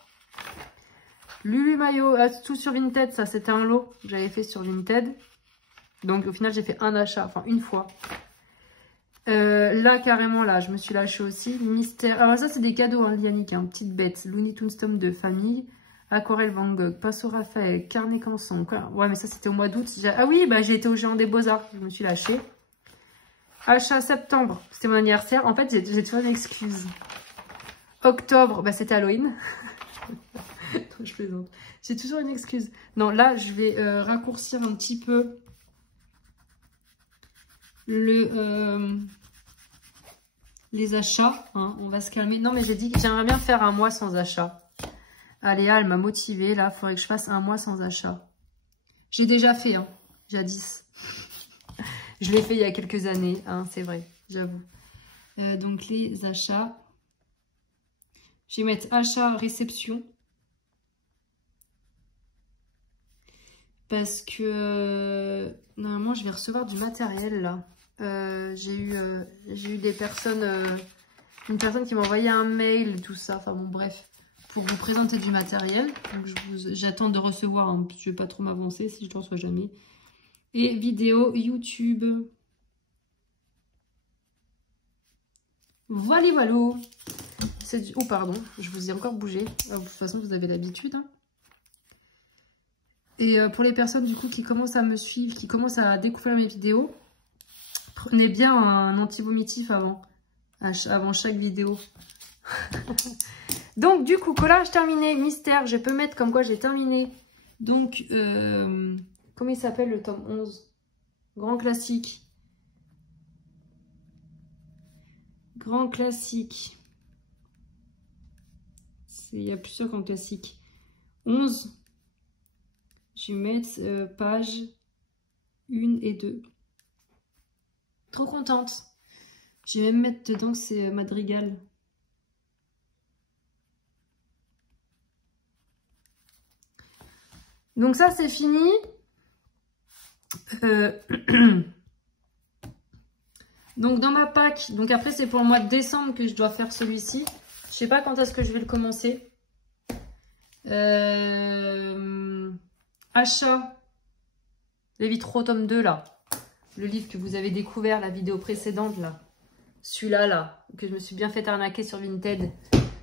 Lulu Maillot, tout sur Vinted. Ça, c'était un lot que j'avais fait sur Vinted. Donc, au final, j'ai fait un achat. Enfin, une fois. Là, carrément, là, je me suis lâchée aussi. Mystère. Alors, ça, c'est des cadeaux, hein, Lianique. Hein. Petite bête. Looney Tunes tome de famille. Aquarelle Van Gogh. Pinceau Raphaël. Carnet Canson. Ouais, mais ça, c'était au mois d'août. Ah oui, bah, j'ai été au Géant des Beaux-Arts. Je me suis lâchée. Achat septembre. C'était mon anniversaire. En fait, j'ai toujours une excuse. Octobre, bah, c'était Halloween. Je plaisante. J'ai toujours une excuse. Non, là, je vais raccourcir un petit peu les achats. Hein. On va se calmer. Non, mais j'ai dit que j'aimerais bien faire un mois sans achat. Aléa, elle m'a motivée. Là, il faudrait que je fasse un mois sans achat. J'ai déjà fait, hein, jadis. Je l'ai fait il y a quelques années, hein, c'est vrai, j'avoue. Donc, les achats. Je vais mettre achat, réception. Parce que normalement, je vais recevoir du matériel, là. J'ai eu des personnes... une personne qui m'a envoyé un mail, tout ça. Enfin bon, bref. Pour vous présenter du matériel. Donc, j'attends de recevoir. Hein, je ne vais pas trop m'avancer si je ne le reçois jamais. Et vidéo YouTube. Voilà, voilà. Oh, pardon. Je vous ai encore bougé. Alors, de toute façon, vous avez l'habitude. Hein. Et pour les personnes du coup qui commencent à me suivre, qui commencent à découvrir mes vidéos, prenez bien un anti-vomitif avant chaque vidéo. Donc du coup, collage terminé, mystère, je peux mettre comme quoi j'ai terminé. Donc, comment il s'appelle le tome 11? Grand classique. Grand classique. Il y a plusieurs grands classiques. 11. Je vais mettre page 1 et 2. Trop contente. Je vais même mettre dedans, c'est Madrigal. Donc ça, c'est fini. Donc dans ma pack, donc après c'est pour le mois de décembre que je dois faire celui-ci. Je sais pas quand est-ce que je vais le commencer. Achat. Les Vitraux tome 2 là. Le livre que vous avez découvert, la vidéo précédente là. Celui-là là, que je me suis bien fait arnaquer sur Vinted.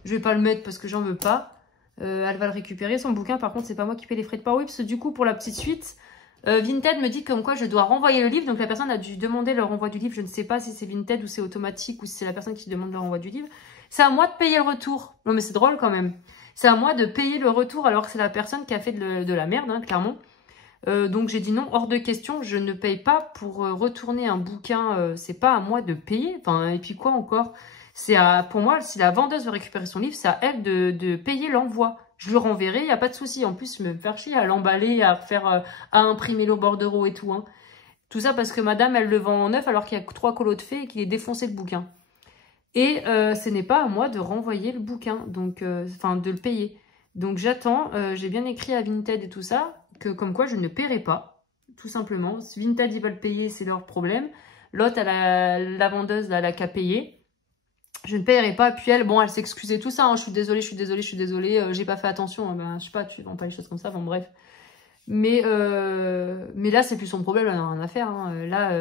Je vais pas le mettre parce que j'en veux pas. Elle va le récupérer. Son bouquin, par contre, c'est pas moi qui paie les frais de port. Oui, parce que du coup, pour la petite suite, Vinted me dit comme quoi je dois renvoyer le livre. Donc la personne a dû demander le renvoi du livre. Je ne sais pas si c'est Vinted ou c'est automatique ou si c'est la personne qui demande le renvoi du livre. C'est à moi de payer le retour. Non mais c'est drôle quand même. C'est à moi de payer le retour alors que c'est la personne qui a fait de la merde, hein, clairement. Donc j'ai dit non, hors de question, je ne paye pas pour retourner un bouquin. C'est pas à moi de payer. Enfin, et puis quoi encore? Pour moi, si la vendeuse veut récupérer son livre, c'est à elle de payer l'envoi. Je le renverrai, il n'y a pas de souci. En plus, me faire chier à l'emballer, à imprimer le bordereau et tout. Hein. Tout ça parce que madame, elle le vend en neuf alors qu'il y a 3 colos de fait et qu'il est défoncé le bouquin. Et ce n'est pas à moi de renvoyer le bouquin, donc enfin de le payer. Donc j'attends, j'ai bien écrit à Vinted et tout ça, que comme quoi je ne paierai pas, tout simplement. Si Vinted ils veulent payer, c'est leur problème. L'autre, la vendeuse, là, elle a qu'à payer. Je ne paierai pas. Puis elle, bon, elle s'excusait tout ça. Hein. Je suis désolée, j'ai pas fait attention. Hein. Ben, je sais pas, tu vends pas les choses comme ça. Bon, bref. Mais là, c'est plus son problème. Elle n'a rien à faire. Hein. Là,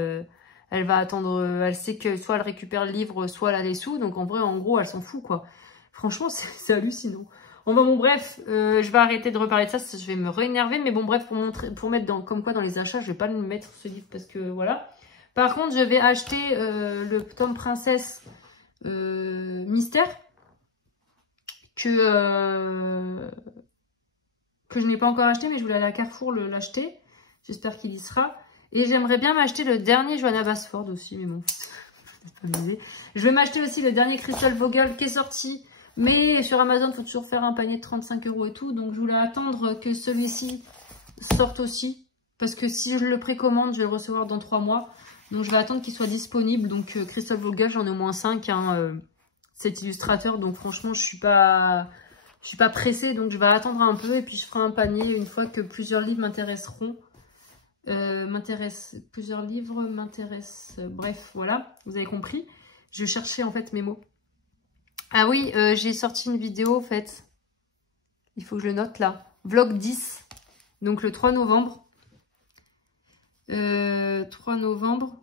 elle va attendre. Elle sait que soit elle récupère le livre, soit elle a les sous. Donc en vrai, en gros, elle s'en fout, quoi. Franchement, c'est hallucinant. Bon, bref, je vais arrêter de reparler de ça. Je vais me réénerver. Mais bon, bref, pour mettre comme quoi dans les achats, je vais pas le mettre ce livre parce que voilà. Par contre, je vais acheter le tome Princesse. Mystère que je n'ai pas encore acheté, mais je voulais aller à Carrefour l'acheter. J'espère qu'il y sera. Et j'aimerais bien m'acheter le dernier Johanna Basford aussi, mais bon. Je vais m'acheter aussi le dernier Crystal Vogel qui est sorti. Mais sur Amazon, il faut toujours faire un panier de 35 € et tout. Donc je voulais attendre que celui-ci sorte aussi. Parce que si je le précommande, je vais le recevoir dans 3 mois. Donc je vais attendre qu'il soit disponible. Donc Crystal Vogel, j'en ai au moins 5. Hein, cet illustrateur. Donc franchement, je suis pas pressée. Donc je vais attendre un peu. Et puis je ferai un panier une fois que plusieurs livres m'intéresseront. Plusieurs livres m'intéressent. Bref, voilà. Vous avez compris. Je cherchais en fait mes mots. Ah oui, j'ai sorti une vidéo en fait. Il faut que je le note là. Vlog 10. Donc le 3 novembre. 3 novembre.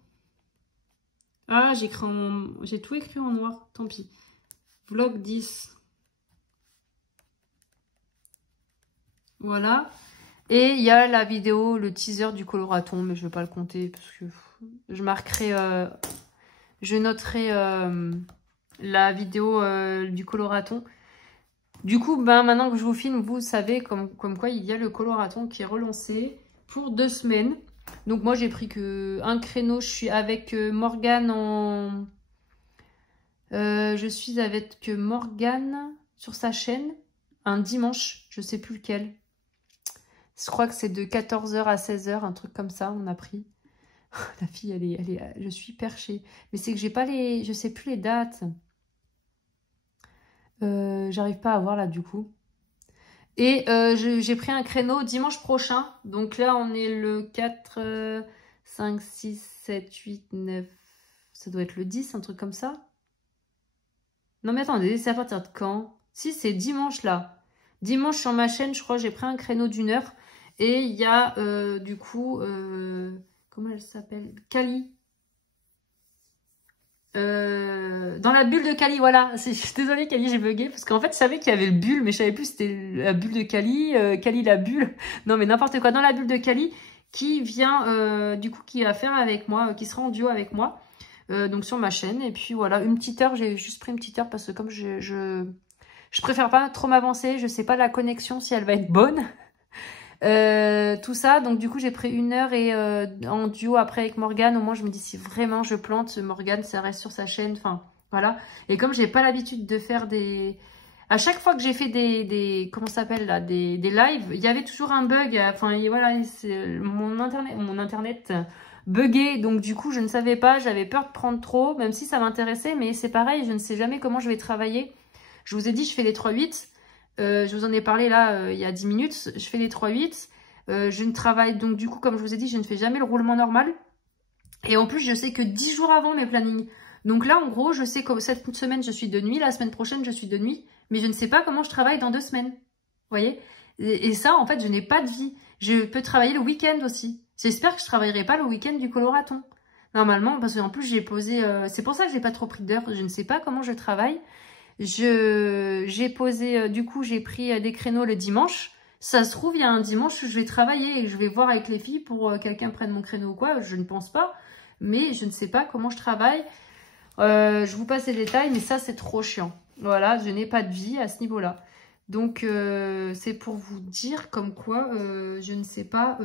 Ah, j'ai tout écrit en noir. Tant pis. Vlog 10. Voilà. Et il y a la vidéo, le teaser du coloraton. Mais je ne vais pas le compter parce que je marquerai... je noterai... la vidéo du coloraton. Du coup, ben, maintenant que je vous filme, vous savez comme quoi il y a le coloraton qui est relancé pour 2 semaines. Donc moi, j'ai pris que un créneau. Je suis avec Morgane en... je suis avec Morgane sur sa chaîne un dimanche. Je sais plus lequel. Je crois que c'est de 14 h à 16 h, un truc comme ça, on a pris. La fille, elle est, je suis perchée. Mais c'est que j'ai pas les... Je sais plus les dates. J'arrive pas à voir là du coup. Et j'ai pris un créneau dimanche prochain. Donc là on est le 4, 5, 6, 7, 8, 9. Ça doit être le 10, un truc comme ça. Non mais attendez, c'est à partir de quand? Si, c'est dimanche là. Dimanche sur ma chaîne, je crois, j'ai pris un créneau d'1 heure. Et il y a du coup... comment elle s'appelle? Kali. Dans la bulle de Kali, voilà. Je suis désolée Kali, j'ai bugué parce qu'en fait je savais qu'il y avait le bulle, mais je savais plus c'était la bulle de Kali, Kali la bulle. Non mais n'importe quoi. Dans la bulle de Kali qui vient du coup qui va faire avec moi, qui sera en duo avec moi, donc sur ma chaîne. Et puis voilà, une petite heure. J'ai juste pris une petite heure parce que comme je préfère pas trop m'avancer, je sais pas la connexion si elle va être bonne. Tout ça, donc du coup j'ai pris 1 heure et en duo après avec Morgane. Au moins je me dis si vraiment je plante, Morgane ça reste sur sa chaîne, enfin voilà. Et comme j'ai pas l'habitude de faire des... À chaque fois que j'ai fait des comment ça s'appelle là, des lives, il y avait toujours un bug, enfin voilà, mon internet bugué, donc du coup je ne savais pas, j'avais peur de prendre trop, même si ça m'intéressait, mais c'est pareil, je ne sais jamais comment je vais travailler. Je vous ai dit, je fais les 3-8. Je vous en ai parlé là il y a 10 minutes. Je fais les 3-8. Je ne travaille donc du coup, comme je vous ai dit, je ne fais jamais le roulement normal. Et en plus, je sais que 10 jours avant mes plannings. Donc là, en gros, je sais que cette semaine, je suis de nuit. La semaine prochaine, je suis de nuit. Mais je ne sais pas comment je travaille dans 2 semaines. Vous voyez? Et ça, en fait, je n'ai pas de vie. Je peux travailler le week-end aussi. J'espère que je ne travaillerai pas le week-end du coloraton. Normalement, parce qu'en plus, j'ai posé... c'est pour ça que j'ai pas trop pris d'heures. Je ne sais pas comment je travaille. J'ai posé, du coup, j'ai pris des créneaux le dimanche. Ça se trouve, il y a un dimanche où je vais travailler et je vais voir avec les filles pour que quelqu'un prenne mon créneau ou quoi. Je ne pense pas, mais je ne sais pas comment je travaille. Je vous passe les détails, mais ça, c'est trop chiant. Voilà, je n'ai pas de vie à ce niveau-là. Donc, c'est pour vous dire comme quoi je ne sais pas...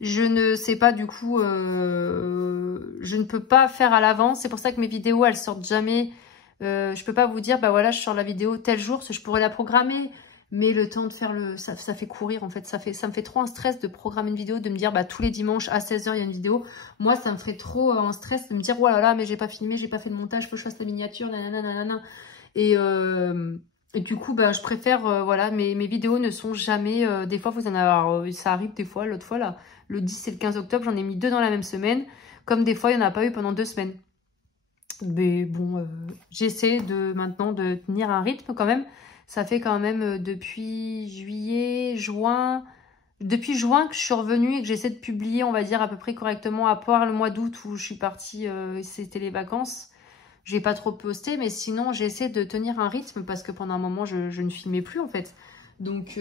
je ne sais pas du coup, je ne peux pas faire à l'avance. C'est pour ça que mes vidéos, elles sortent jamais. Je peux pas vous dire, bah voilà, je sors la vidéo tel jour, parce que je pourrais la programmer. Mais le temps de faire ça fait courir en fait. Ça me fait trop un stress de programmer une vidéo, de me dire, bah tous les dimanches à 16 h, il y a une vidéo. Moi, ça me ferait trop un stress de me dire, oh là là, mais j'ai pas filmé, j'ai pas fait de montage, faut que je fasse la miniature, nanana, nanana. Et du coup, bah, je préfère, voilà, mes vidéos ne sont jamais, des fois, vous en avez, ça arrive des fois, l'autre fois, là, le 10 et le 15 octobre, j'en ai mis 2 dans la même semaine, comme des fois, il n'y en a pas eu pendant 2 semaines. Mais bon, j'essaie maintenant de tenir un rythme quand même. Ça fait quand même depuis depuis juin que je suis revenue et que j'essaie de publier, on va dire, à peu près correctement, à part le mois d'août où je suis partie, c'était les vacances. J'ai pas trop posté, mais sinon j'essaie de tenir un rythme parce que pendant un moment je ne filmais plus en fait. Donc,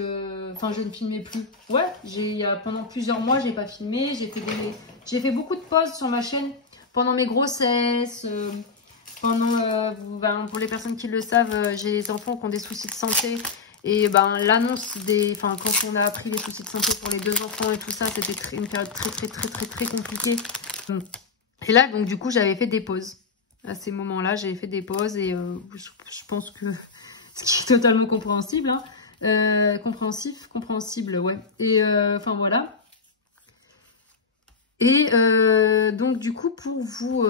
enfin je ne filmais plus. Ouais, pendant plusieurs mois j'ai pas filmé. J'ai fait beaucoup de pauses sur ma chaîne pendant mes grossesses. Pour les personnes qui le savent, j'ai des enfants qui ont des soucis de santé Et ben l'annonce des... Enfin, quand on a appris les soucis de santé pour les 2 enfants et tout ça, c'était une période très compliquée. Et là, donc du coup, j'avais fait des pauses. À ces moments-là, j'avais fait des pauses et je pense que... Ce qui est totalement compréhensible, hein. Compréhensible, ouais. Et enfin voilà. Et donc du coup, pour vous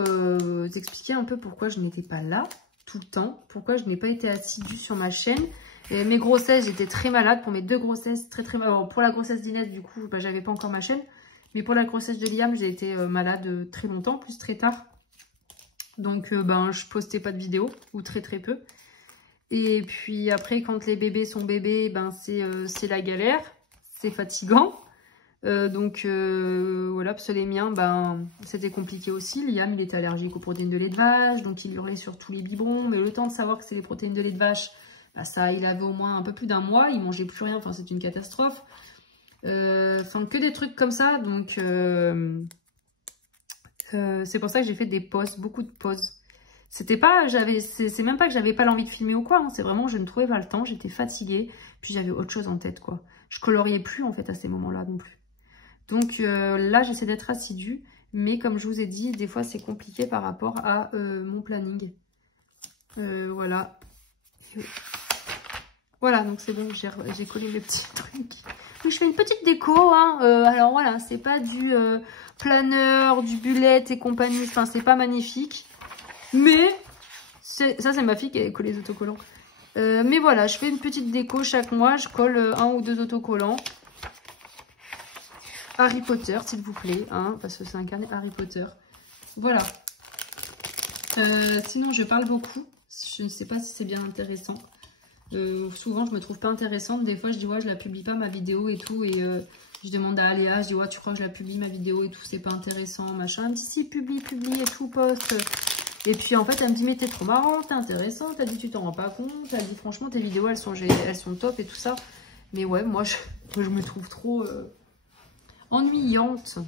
expliquer un peu pourquoi je n'étais pas là tout le temps, pourquoi je n'ai pas été assidue sur ma chaîne. Et mes grossesses, j'étais très malade pour mes 2 grossesses, très malade. Alors, pour la grossesse d'Inès, du coup, bah, j'avais pas encore ma chaîne. Mais pour la grossesse de Liam, j'ai été malade très longtemps, plus très tard. Donc ben, je postais pas de vidéos, ou très peu. Et puis après, quand les bébés sont bébés, ben c'est la galère, c'est fatigant. Donc voilà, parce que les miens, ben c'était compliqué aussi. Liam, il était allergique aux protéines de lait de vache, donc il hurlait sur tous les biberons. Mais le temps de savoir que c'est des protéines de lait de vache, ben, ça, il avait au moins un peu plus d'1 mois, il mangeait plus rien, enfin c'est une catastrophe. Enfin que des trucs comme ça, donc c'est pour ça que j'ai fait des pauses, beaucoup de pauses. C'était pas, c'est même pas que j'avais pas l'envie de filmer ou quoi, hein, c'est vraiment je ne trouvais pas le temps, j'étais fatiguée, puis j'avais autre chose en tête quoi. Je coloriais plus en fait à ces moments-là non plus. Donc là j'essaie d'être assidue, mais comme je vous ai dit, des fois c'est compliqué par rapport à mon planning. Voilà. Voilà, donc c'est bon, j'ai collé le petit truc. Donc je fais une petite déco, hein. Alors voilà, c'est pas du planeur, du bullet et compagnie, enfin c'est pas magnifique. Mais, ça c'est ma fille qui a collé les autocollants. Mais voilà, je fais une petite déco chaque mois, je colle 1 ou 2 autocollants. Harry Potter, s'il vous plaît, hein, parce que c'est un carnet Harry Potter. Voilà. Sinon, je parle beaucoup. Je ne sais pas si c'est bien intéressant. Souvent, je me trouve pas intéressante. Des fois, je dis, ouais, je la publie pas ma vidéo et tout. Et je demande à Aléa, je dis, ouais, tu crois que je la publie ma vidéo et tout, c'est pas intéressant, machin. Elle me dit, si, publie et tout, poste. Et puis en fait, elle me dit, mais t'es trop marrante, t'es intéressante. Elle dit, tu t'en rends pas compte. Elle dit, franchement, tes vidéos, elles sont top et tout ça. Mais ouais, moi, je me trouve trop ennuyante.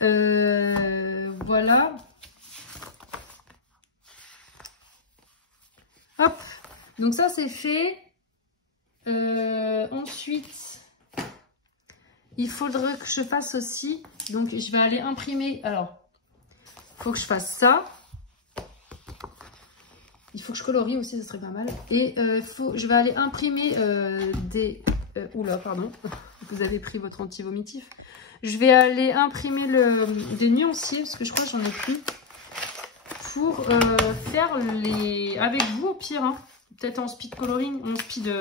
Voilà. Hop. Donc ça, c'est fait. Ensuite, il faudrait que je fasse aussi. Donc, je vais aller imprimer. Alors, il faut que je fasse ça. Il faut que je colorie aussi, ça serait pas mal. Et je vais aller imprimer des... oula, pardon. Vous avez pris votre anti-vomitif. Je vais aller imprimer des nuanciers, parce que je crois que j'en ai plus. Pour faire les... Avec vous, au pire, hein. Peut-être en speed coloring, en speed...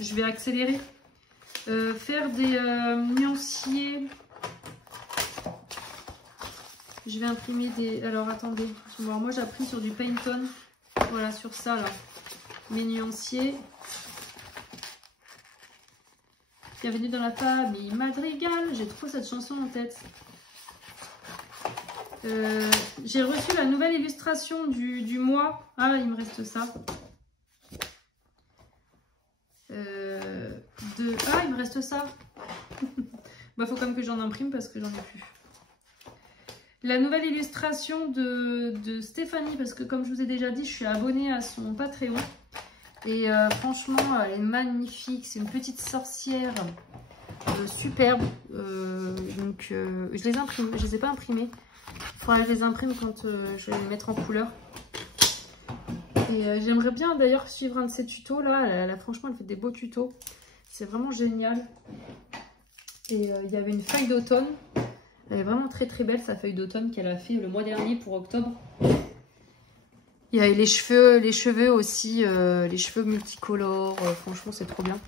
je vais accélérer. Faire des nuanciers... Je vais imprimer des... Alors, attendez. Alors, moi, j'imprime sur du Painton. Voilà, sur ça, là. Mes nuanciers. Bienvenue dans la famille Madrigal. J'ai trop cette chanson en tête. J'ai reçu la nouvelle illustration du mois. Ah, il me reste ça. Ah, il me reste ça. Bah, faut quand même que j'en imprime parce que j'en ai plus. La nouvelle illustration de Stéphanie, parce que comme je vous ai déjà dit, je suis abonnée à son Patreon. Et franchement, elle est magnifique. C'est une petite sorcière superbe. Donc, je les imprime. Je les ai pas imprimées. Il faudra que je les imprime quand je vais les mettre en couleur. Et j'aimerais bien d'ailleurs suivre un de ses tutos là. Franchement, elle fait des beaux tutos. C'est vraiment génial. Et il y avait une feuille d'automne. Elle est vraiment très belle, sa feuille d'automne qu'elle a fait le mois dernier pour octobre. Il y a les cheveux aussi, les cheveux multicolores. Franchement, c'est trop bien.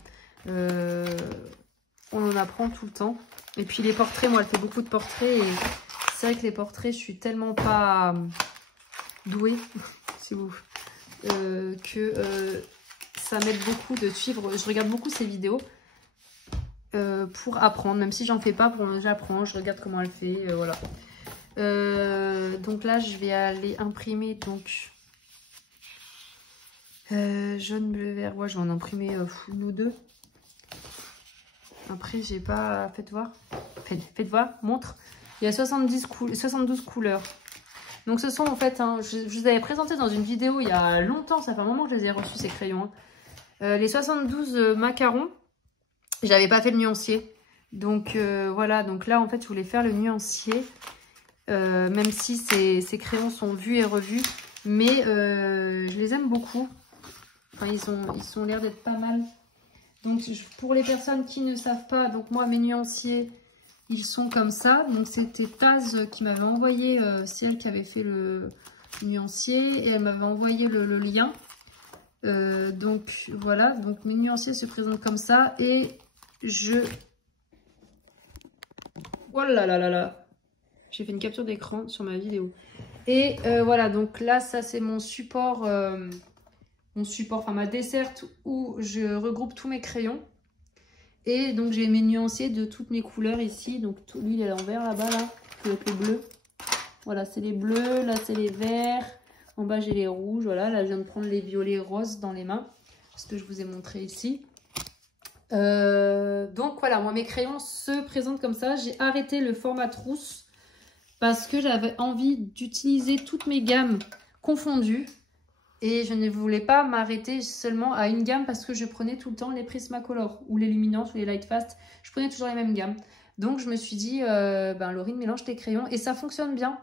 On en apprend tout le temps. Et puis les portraits, moi, elle fait beaucoup de portraits. Et c'est vrai que les portraits, je suis tellement pas douée, si vous, que ça m'aide beaucoup de suivre. Je regarde beaucoup ses vidéos. Pour apprendre, même si j'en fais pas, j'apprends, je regarde comment elle fait, voilà. Donc là, je vais aller imprimer donc jaune, bleu, vert. Ouais, je vais en imprimer une ou deux. Après, j'ai pas... Faites voir. Faites voir, montre. Il y a 72 couleurs. Donc ce sont en fait, hein, je vous avais présenté dans une vidéo il y a longtemps, ça fait un moment que je les ai reçus ces crayons. Hein. Les 72 macarons, j'avais pas fait le nuancier. Donc voilà, donc là en fait je voulais faire le nuancier. Même si ces crayons sont vus et revus. Mais je les aime beaucoup. Enfin, ils ont l'air d'être pas mal. Donc pour les personnes qui ne savent pas, donc moi mes nuanciers, ils sont comme ça. Donc c'était Taz qui m'avait envoyé, c'est elle qui avait fait le nuancier. Et elle m'avait envoyé le lien. Donc voilà, donc mes nuanciers se présentent comme ça. Et je... Oh là là là là. J'ai fait une capture d'écran sur ma vidéo. Et voilà, donc là, ça c'est mon support, enfin ma desserte où je regroupe tous mes crayons. Et donc j'ai mes nuanciers de toutes mes couleurs ici. Donc lui, il est à l'envers là-bas, là, avec les bleus. Voilà, c'est les bleus, là c'est les verts. En bas, j'ai les rouges. Voilà, là je viens de prendre les violets roses dans les mains. Ce que je vous ai montré ici. Donc voilà, moi mes crayons se présentent comme ça. J'ai arrêté le format trousse parce que j'avais envie d'utiliser toutes mes gammes confondues. Et je ne voulais pas m'arrêter seulement à une gamme parce que je prenais tout le temps les Prismacolor ou les Luminance ou les Lightfast. Je prenais toujours les mêmes gammes. Donc je me suis dit, Laurine, mélange tes crayons. Et ça fonctionne bien.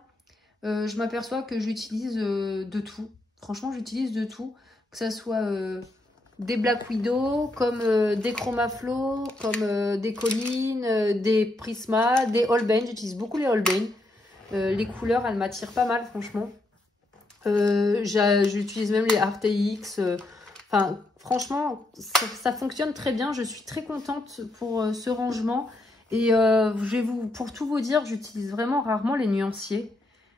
Je m'aperçois que j'utilise de tout. Franchement, j'utilise de tout. Que ça soit des Black Widow, comme des Chromaflow, comme des Collines, des Prisma, des Holbein. J'utilise beaucoup les Holbein. Les couleurs, elles m'attirent pas mal, franchement. J'utilise même les RTX. Enfin, franchement, ça fonctionne très bien. Je suis très contente pour ce rangement. Et pour tout vous dire, j'utilise vraiment rarement les nuanciers.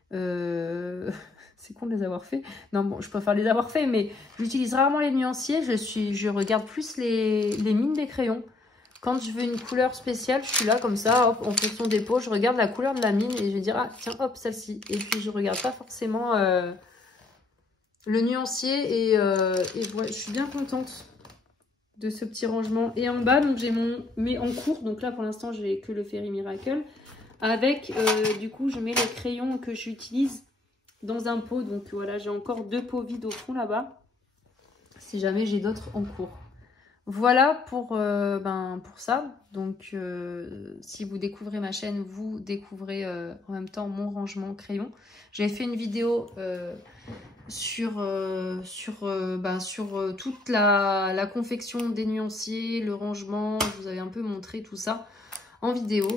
C'est con de les avoir fait. Non, bon, je préfère les avoir fait, mais j'utilise rarement les nuanciers. Je regarde plus les mines des crayons. Quand je veux une couleur spéciale, je suis là comme ça, hop, en fonction des pots, je regarde la couleur de la mine et je vais dire, ah tiens, hop, celle-ci. Et puis je regarde pas forcément le nuancier et voilà, je suis bien contente de ce petit rangement. Et en bas, donc j'ai mes en cours, donc là pour l'instant j'ai que le Fairy Miracle. Avec, du coup, je mets les crayons que j'utilise dans un pot. Donc voilà, j'ai encore 2 pots vides au fond là-bas, si jamais j'ai d'autres en cours. Voilà pour ça. Donc, si vous découvrez ma chaîne, vous découvrez en même temps mon rangement crayon. J'avais fait une vidéo sur toute la confection des nuanciers, le rangement. Je vous avais un peu montré tout ça en vidéo.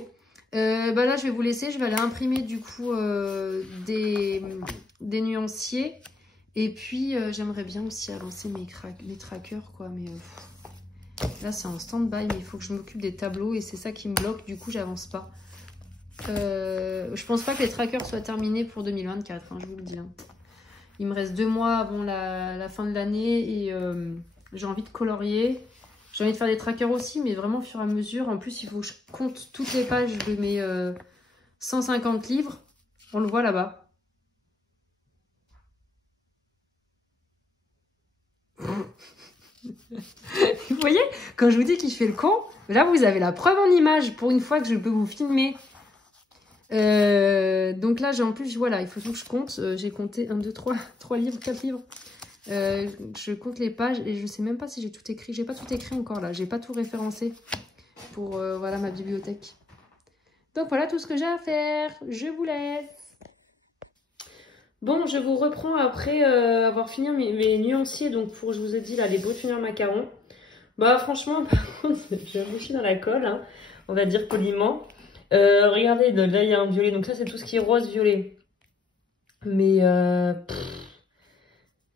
Là, je vais vous laisser. Je vais aller imprimer du coup des nuanciers. Et puis, j'aimerais bien aussi avancer mes trackers, quoi. Mais... là, c'est en stand-by, mais il faut que je m'occupe des tableaux et c'est ça qui me bloque. Du coup, j'avance pas. Je pense pas que les trackers soient terminés pour 2024, hein, je vous le dis. Hein. Il me reste 2 mois avant la fin de l'année et j'ai envie de colorier. J'ai envie de faire des trackers aussi, mais vraiment au fur et à mesure. En plus, il faut que je compte toutes les pages de mes 150 livres. On le voit là-bas. Vous voyez, quand je vous dis qu'il fait le con, là vous avez la preuve en image pour une fois que je peux vous filmer. Donc là, en plus, voilà, il faut que je compte. J'ai compté 1, 2, 3 livres, 4 livres. Je compte les pages et je sais même pas si j'ai tout écrit. J'ai pas tout écrit encore là, j'ai pas tout référencé pour voilà ma bibliothèque. Donc voilà tout ce que j'ai à faire. Je vous laisse. Bon, je vous reprends après avoir fini mes nuanciers. Donc, je vous ai dit là, les bretonneurs macarons. Bah, franchement, par contre, j'ai réfléchi dans la colle, hein, on va dire poliment. Regardez, là, il y a un violet. Donc, ça, c'est tout ce qui est rose-violet. Mais,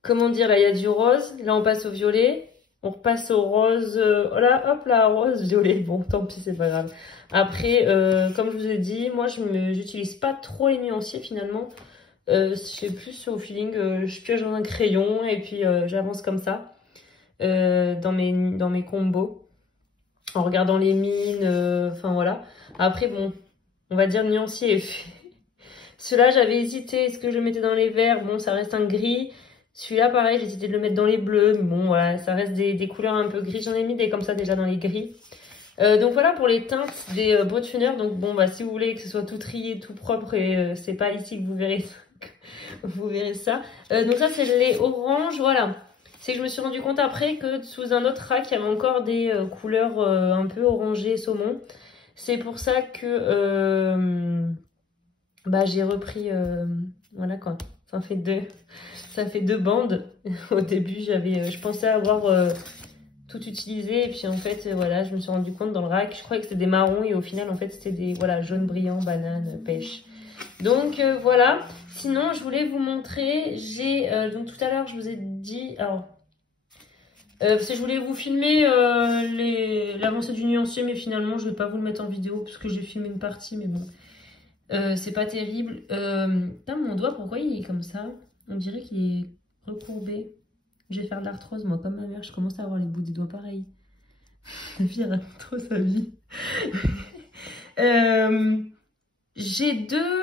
comment dire, là, il y a du rose. Là, on passe au violet. On repasse au rose. Voilà, hop là, rose-violet. Bon, tant pis, c'est pas grave. Après, comme je vous ai dit, moi, j'utilise pas trop les nuanciers finalement. C'est plus au feeling, je pioche dans un crayon et puis j'avance comme ça dans mes combos en regardant les mines, enfin voilà. Après bon, on va dire nuancier est fait. Celui-là j'avais hésité, est-ce que je le mettais dans les verts? Bon, ça reste un gris. Celui-là pareil, j'ai hésité de le mettre dans les bleus, mais bon voilà, ça reste des couleurs un peu gris. J'en ai mis des comme ça déjà dans les gris. Donc voilà pour les teintes des bretonneurs. Donc bon bah si vous voulez que ce soit tout trié, tout propre et c'est pas ici que vous verrez ça. Donc ça c'est le lait orange, voilà. c'est que je me suis rendu compte après que sous un autre rack, il y avait encore des couleurs un peu orangées saumon. C'est pour ça que bah, j'ai repris, voilà quoi, ça fait deux bandes. Au début, je pensais avoir tout utilisé et puis en fait, voilà, je me suis rendu compte dans le rack, je croyais que c'était des marrons et au final, en fait, c'était des voilà, jaunes brillants, banane, pêche. Donc voilà, sinon je voulais vous montrer, donc tout à l'heure je vous ai dit, alors parce que je voulais vous filmer l'avancée du nuancier, mais finalement je ne vais pas vous le mettre en vidéo parce que j'ai filmé une partie, mais bon, c'est pas terrible. Putain, mon doigt, pourquoi il est comme ça? On dirait qu'il est recourbé. Je vais faire de l'arthrose, moi, comme ma mère, je commence à avoir les bouts des doigts pareils. La fille raconte trop sa vie. J'ai deux...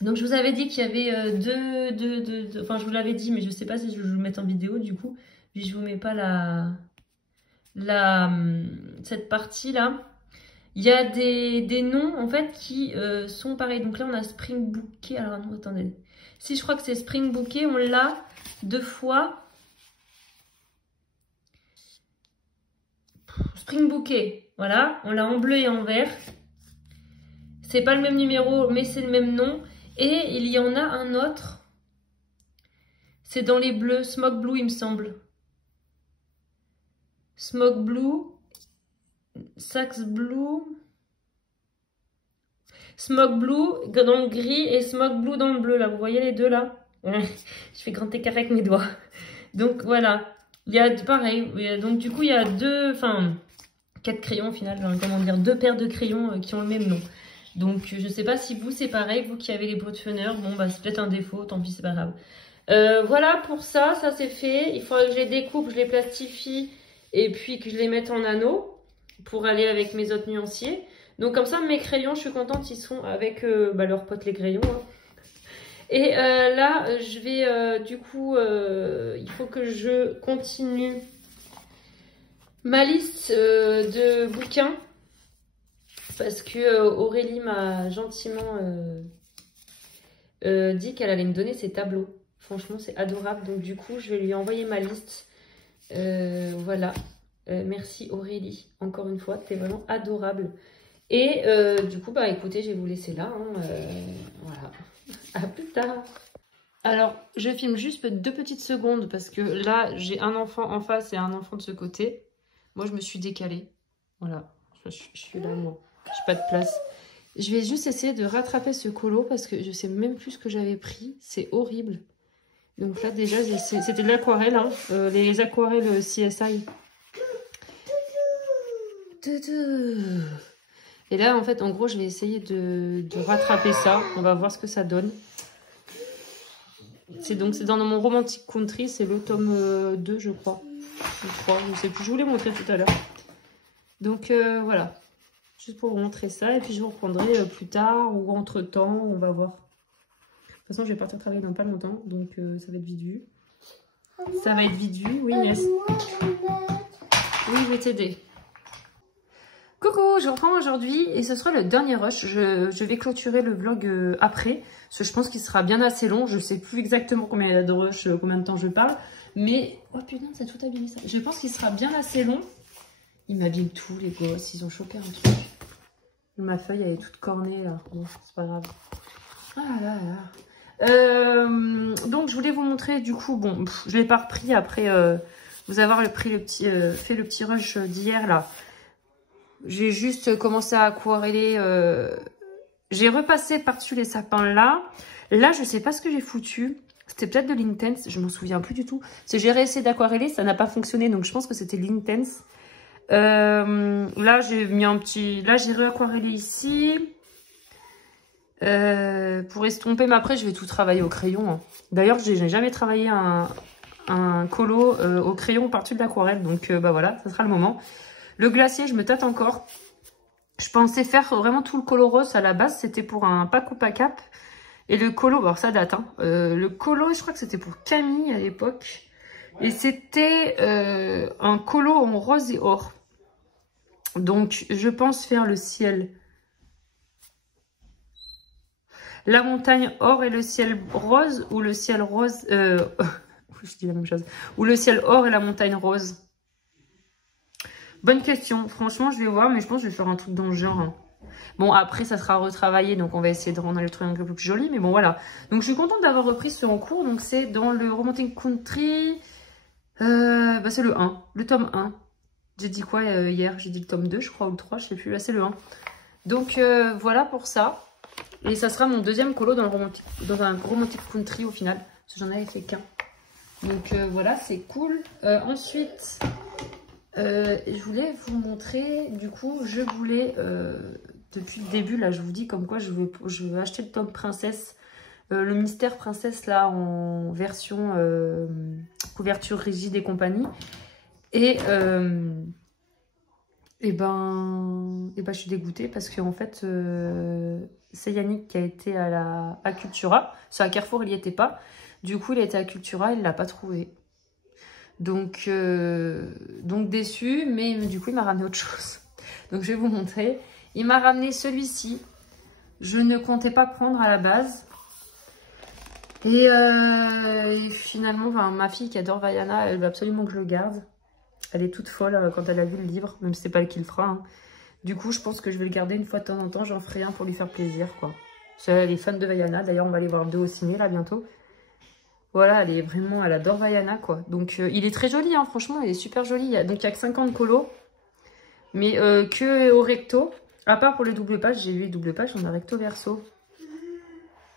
Donc je vous avais dit qu'il y avait deux... Enfin, je vous l'avais dit, mais je sais pas si je vais vous le mettre en vidéo, du coup. Puis je vous mets pas cette partie-là. Il y a des noms, en fait, qui sont pareils. Donc là, on a Spring Bouquet. Alors non, attendez. Si je crois que c'est Spring Bouquet, on l'a 2 fois. Spring Bouquet, voilà. On l'a en bleu et en vert. C'est pas le même numéro, mais c'est le même nom. Et il y en a un autre. C'est dans les bleus. Smoke Blue, il me semble. Smoke Blue. Sax Blue. Smoke Blue dans le gris et Smoke Blue dans le bleu. Là, vous voyez les deux là? Je fais grand écart avec mes doigts. Donc voilà. Il y a pareil. Donc du coup, il y a 4 crayons au final. Comment dire, 2 paires de crayons qui ont le même nom. Donc je sais pas si vous c'est pareil, vous qui avez les Brutfunner, bon bah c'est peut-être un défaut, tant pis c'est pas grave. Voilà pour ça, ça c'est fait. Il faudra que je les découpe, je les plastifie et puis que je les mette en anneaux pour aller avec mes autres nuanciers. Donc comme ça mes crayons, je suis contente, ils sont avec leurs potes les crayons. Hein. Et là je vais du coup, il faut que je continue ma liste de bouquins. Parce que Aurélie m'a gentiment dit qu'elle allait me donner ses tableaux. Franchement, c'est adorable. Donc du coup, je vais lui envoyer ma liste. Voilà. Merci Aurélie. Encore une fois, t'es vraiment adorable. Et du coup, bah écoutez, je vais vous laisser là. Hein, voilà. À plus tard. Alors, je filme juste 2 petites secondes parce que là, j'ai un enfant en face et un enfant de ce côté. Moi, je me suis décalée. Voilà. Je suis là, moi. J'ai pas de place. Je vais juste essayer de rattraper ce colo parce que je sais même plus ce que j'avais pris. C'est horrible. Donc là déjà, c'était de l'aquarelle, hein, les aquarelles CSI. Et là, en fait, en gros, je vais essayer de rattraper ça. On va voir ce que ça donne. C'est dans mon Romantic Country. C'est le tome 2, je crois. Je sais plus. Je vous l'ai montré tout à l'heure. Donc voilà. Juste pour vous montrer ça. Et puis je vous reprendrai plus tard ou entre temps. On va voir. De toute façon, je vais partir travailler dans pas longtemps. Donc ça va être vite vu. Ça va être vite vu. Oui, Inès. Oui, je vais t'aider. Coucou, je reprends aujourd'hui et ce sera le dernier rush. Je vais clôturer le vlog après. Parce que je pense qu'il sera bien assez long. Je sais plus exactement combien il y a de rush, combien de temps je parle. Mais, oh putain, c'est tout abîmé ça. Je pense qu'il sera bien assez long. Ils m'abîment tout, les gosses. Ils ont chopé un truc. Ma feuille, elle est toute cornée, là. Bon, c'est pas grave. Ah là là. Donc, je voulais vous montrer, du coup, bon, je l'ai pas repris après vous avoir fait le petit rush d'hier, là. J'ai juste commencé à aquareller. J'ai repassé par-dessus les sapins, là. Là, je sais pas ce que j'ai foutu. C'était peut-être de l'Intense, je m'en souviens plus du tout. J'ai réessayé d'aquareller, ça n'a pas fonctionné, donc je pense que c'était l'Intense. Là, j'ai mis un petit... Là, j'ai réaquarellé ici. Pour estomper, mais après, je vais tout travailler au crayon. Hein. D'ailleurs, j'ai jamais travaillé un colo au crayon par-dessus de l'aquarelle. Donc, bah voilà, ça sera le moment. Le glacier, je me tâte encore. Je pensais faire vraiment tout le colo rose à la base. C'était pour un pack ou pas cap. Et le colo, alors ça date. Hein. Le colo, je crois que c'était pour Camille à l'époque. Et c'était un colo en rose et or. Donc, je pense faire le ciel. La montagne or et le ciel rose ou le ciel rose... coup, je dis la même chose. Ou le ciel or et la montagne rose. Bonne question. Franchement, je vais voir, mais je pense que je vais faire un truc dans le genre. Hein. Bon, après, ça sera retravaillé, donc on va essayer de rendre le truc un peu plus joli. Mais bon, voilà. Donc, je suis contente d'avoir repris ce en cours. Donc, c'est dans le Romantic Country. Bah, c'est le 1, le tome 1. J'ai dit quoi hier? J'ai dit le tome 2, je crois, ou le 3, je sais plus. Là, c'est le 1. Donc, voilà pour ça. Et ça sera mon deuxième colo dans un Romantic Country au final. Parce que j'en avais fait qu'un. Donc, voilà, c'est cool. Ensuite... je voulais vous montrer, du coup, je voulais, depuis le début, là, je vous dis comme quoi je veux acheter le tome Princesse, le mystère Princesse, là, en version couverture rigide et compagnie. Et je suis dégoûtée parce qu'en fait, c'est Yannick qui a été à Cultura. Sur à Carrefour, il n'y était pas. Du coup, il a été à Cultura, il ne l'a pas trouvé. Donc déçu, mais du coup il m'a ramené autre chose. Donc je vais vous montrer. Il m'a ramené celui-ci. Je ne comptais pas prendre à la base. Et finalement, enfin, ma fille qui adore Vaiana, elle veut absolument que je le garde. Elle est toute folle quand elle a vu le livre, même si c'est pas elle qui le fera. Hein. Du coup, je pense que je vais le garder une fois de temps en temps. J'en ferai un pour lui faire plaisir, quoi. Elle est fan de Vaiana. D'ailleurs, on va aller voir le 2 au ciné là bientôt. Voilà, elle adore Vaiana, quoi. Donc, il est très joli, hein, franchement, il est super joli. Donc, il n'y a que 50 colos, mais que au recto. À part pour les doubles pages, j'ai vu les doubles pages, on a recto verso.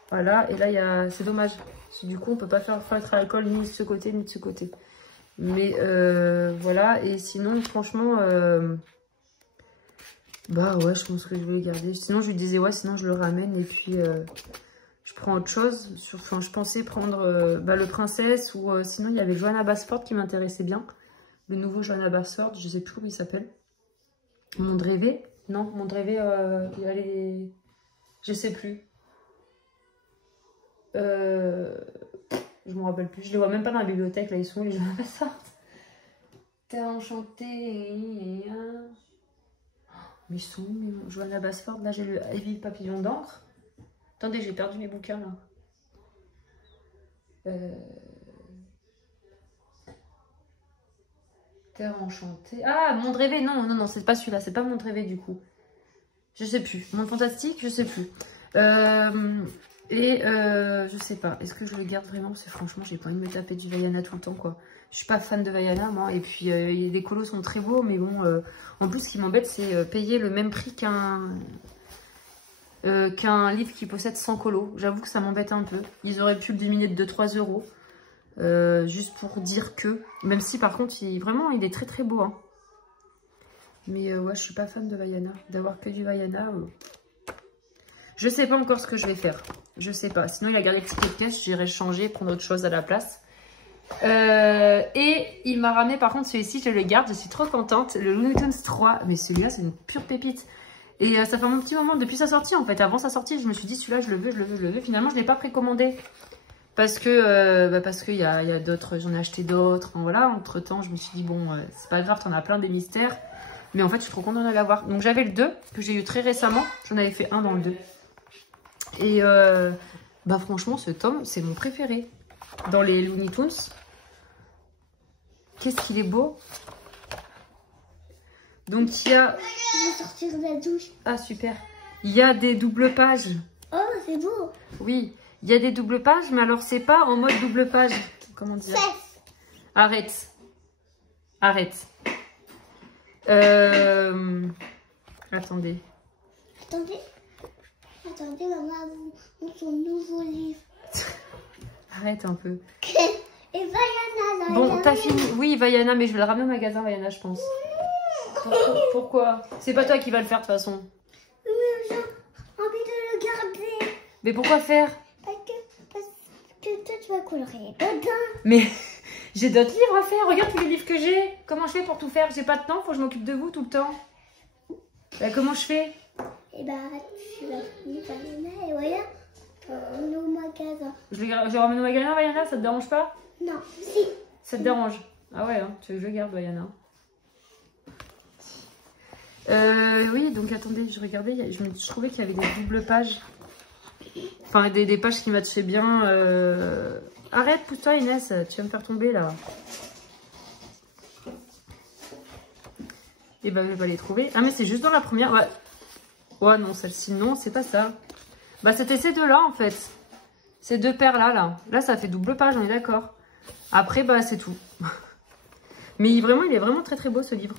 Voilà, et là, c'est dommage. Du coup, on peut pas faire feutre à alcool ni de ce côté, ni de ce côté. Mais voilà, et sinon, franchement, bah ouais, je pense que je vais le garder. Sinon, je lui disais, ouais, sinon je le ramène, et puis... je prends autre chose. Enfin, je pensais prendre le Princesse ou sinon il y avait Johanna Basford qui m'intéressait bien. Le nouveau Johanna Basford, je sais plus comment il s'appelle. Monde rêvé? Non, Monde rêvé, il y a les... Je sais plus. Je me rappelle plus. Je les vois même pas dans la bibliothèque. Là, ils sont où les Johanna Basford? Terre enchantée. Mais ils sont où Johanna Basford? Là, j'ai le Evie Papillon d'encre. Attendez, j'ai perdu mes bouquins là. Terre enchantée. Ah, Monde rêvé. Non, non, non, c'est pas celui-là. C'est pas Monde rêvé du coup. Je sais plus. Monde fantastique, je sais plus. Je sais pas. Est-ce que je le garde vraiment? Parce que franchement, j'ai pas envie de me taper du Vaiana tout le temps, quoi. Je suis pas fan de Vaiana, moi. Et puis, les colos sont très beaux, mais bon. En plus, ce qui m'embête, c'est payer le même prix qu'un livre qui possède 100 colos. J'avoue que ça m'embête un peu. Ils auraient pu le diminuer de 2-3 euros. Juste pour dire que... Même si par contre, vraiment, il est très très beau. Hein. Mais ouais, je suis pas fan de Vaiana. D'avoir que du Vaiana... Je sais pas encore ce que je vais faire. Je sais pas. Sinon, il a gardé le ticket de caisse. J'irai changer, prendre autre chose à la place. Et il m'a ramené par contre celui-ci. Je le garde. Je suis trop contente. Le Looney Tunes 3. Mais celui-là, c'est une pure pépite. Et ça fait un petit moment depuis sa sortie en fait. Avant sa sortie, je me suis dit celui-là, je le veux, je le veux, je le veux. Finalement, je ne l'ai pas précommandé. Parce qu'il y a d'autres, j'en ai acheté d'autres. Voilà, entre temps, je me suis dit, bon, c'est pas grave, t'en as plein des mystères. Mais en fait, je suis trop contente de l'avoir. Donc, j'avais le 2, que j'ai eu très récemment. J'en avais fait un dans le 2. Et franchement, ce tome, c'est mon préféré. Dans les Looney Tunes. Qu'est-ce qu'il est beau. Donc, il y a... Je vais sortir de la douche. Ah, super. Il y a des doubles pages. Oh, c'est beau. Oui. Il y a des doubles pages, mais alors c'est pas en mode double page. Comment dire? Arrête. Arrête. Attendez. Attendez, maman montre son nouveau livre. Arrête un peu. Et Vaiana, là. Bon, t'as fini. Oui, Vaiana, mais je vais le ramener au magasin, Vaiana, je pense. Pourquoi? C'est pas toi qui va le faire de toute façon. Mais j'ai envie de le garder. Mais pourquoi faire? Parce que toi, tu vas colorer dedans. Mais j'ai d'autres livres à faire. Regarde tous les livres que j'ai. Comment je fais pour tout faire? J'ai pas de temps, faut que je m'occupe de vous tout le temps. Bah, comment je fais? Et bah, tu vas finir Vaiana et voilà, au magasin. Je le ramène au magasin, Vaiana, ça te dérange pas? Non, si. Ça te dérange? Ah ouais, hein, tu veux que je le garde, Vaiana? Oui, donc attendez, je regardais, je trouvais qu'il y avait des doubles pages. Enfin, des pages qui matchaient bien Arrête, pousse-toi Inès, tu vas me faire tomber là. Et bah je vais pas les trouver. Ah mais c'est juste dans la première. Ouais. Ouais non, celle-ci non, c'est pas ça. Bah c'était ces deux-là en fait. Ces deux paires-là, là. Là ça fait double page, on est d'accord. Après bah c'est tout. Mais vraiment, il est vraiment très très beau ce livre.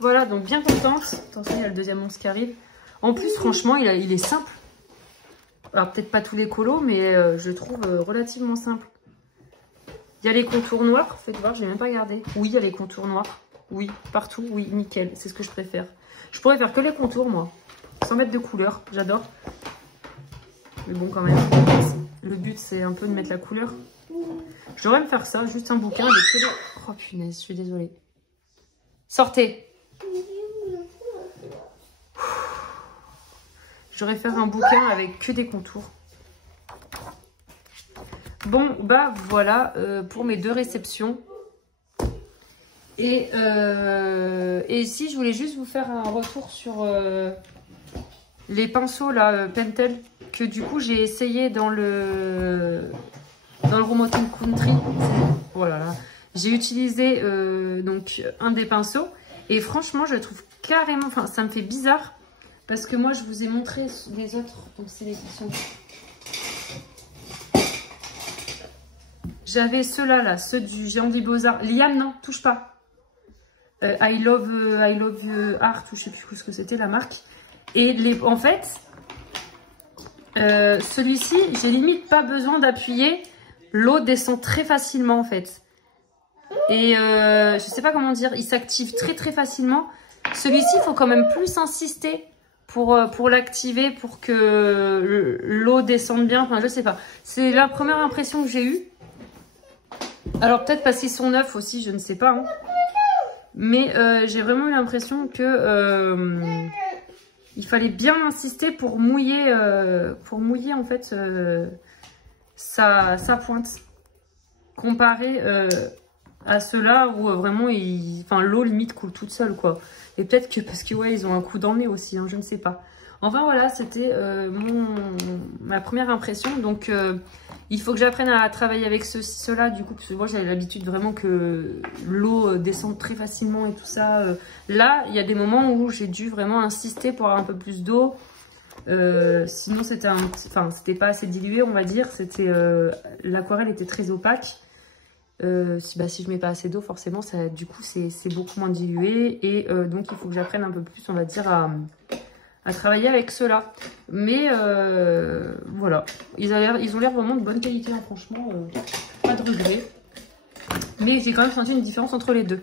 Voilà, donc bien contente. Attention, il y a le deuxième monstre qui arrive. En plus, franchement, il est simple. Alors peut-être pas tous les colos, mais je trouve relativement simple. Il y a les contours noirs, faites voir, je n'ai même pas regardé. Oui, il y a les contours noirs. Oui, partout, oui, nickel, c'est ce que je préfère. Je pourrais faire que les contours, moi. Sans mettre de couleur, j'adore. Mais bon, quand même, le but, c'est un peu de mettre la couleur. Je devrais me faire ça, juste un bouquin avec que les... Oh punaise, je suis désolée. Sortez. Je devrais faire un bouquin avec que des contours. Bon, bah voilà pour mes deux réceptions. Et ici, je voulais juste vous faire un retour sur les pinceaux là, Pentel, que du coup j'ai essayé dans le Remote Country. Voilà, là. J'ai utilisé donc un des pinceaux et franchement, je le trouve carrément, enfin ça me fait bizarre parce que moi je vous ai montré les autres, donc c'est les qui sont... J'avais ceux-là, là, ceux du Géant des Beaux-Arts. Liam, non, touche pas. I love Art, ou je sais plus ce que c'était la marque. Et en fait, celui-ci, j'ai limite pas besoin d'appuyer. L'eau descend très facilement en fait. Et je sais pas comment dire, il s'active très très facilement. Celui-ci, il faut quand même plus insister pour l'activer, pour que l'eau descende bien. Enfin, je sais pas. C'est la première impression que j'ai eue. Alors peut-être parce qu'ils sont neufs aussi, je ne sais pas. Hein. Mais j'ai vraiment eu l'impression que il fallait bien insister pour mouiller en fait sa pointe. Comparé à ceux-là où vraiment l'eau limite coule toute seule quoi. Et peut-être que parce que ouais ils ont un coup dans le nez aussi, hein, je ne sais pas. Enfin voilà, c'était ma première impression. Donc il faut que j'apprenne à travailler avec ceux-là du coup, parce que moi j'avais l'habitude vraiment que l'eau descende très facilement et tout ça. Là, il y a des moments où j'ai dû vraiment insister pour avoir un peu plus d'eau. Sinon c'était pas assez dilué on va dire. L'aquarelle était très opaque. Si je mets pas assez d'eau forcément du coup c'est beaucoup moins dilué. Et donc il faut que j'apprenne un peu plus on va dire à travailler avec ceux-là. Mais voilà, ils ont l'air vraiment de bonne qualité, hein, franchement, pas de regret. Mais j'ai quand même senti une différence entre les deux.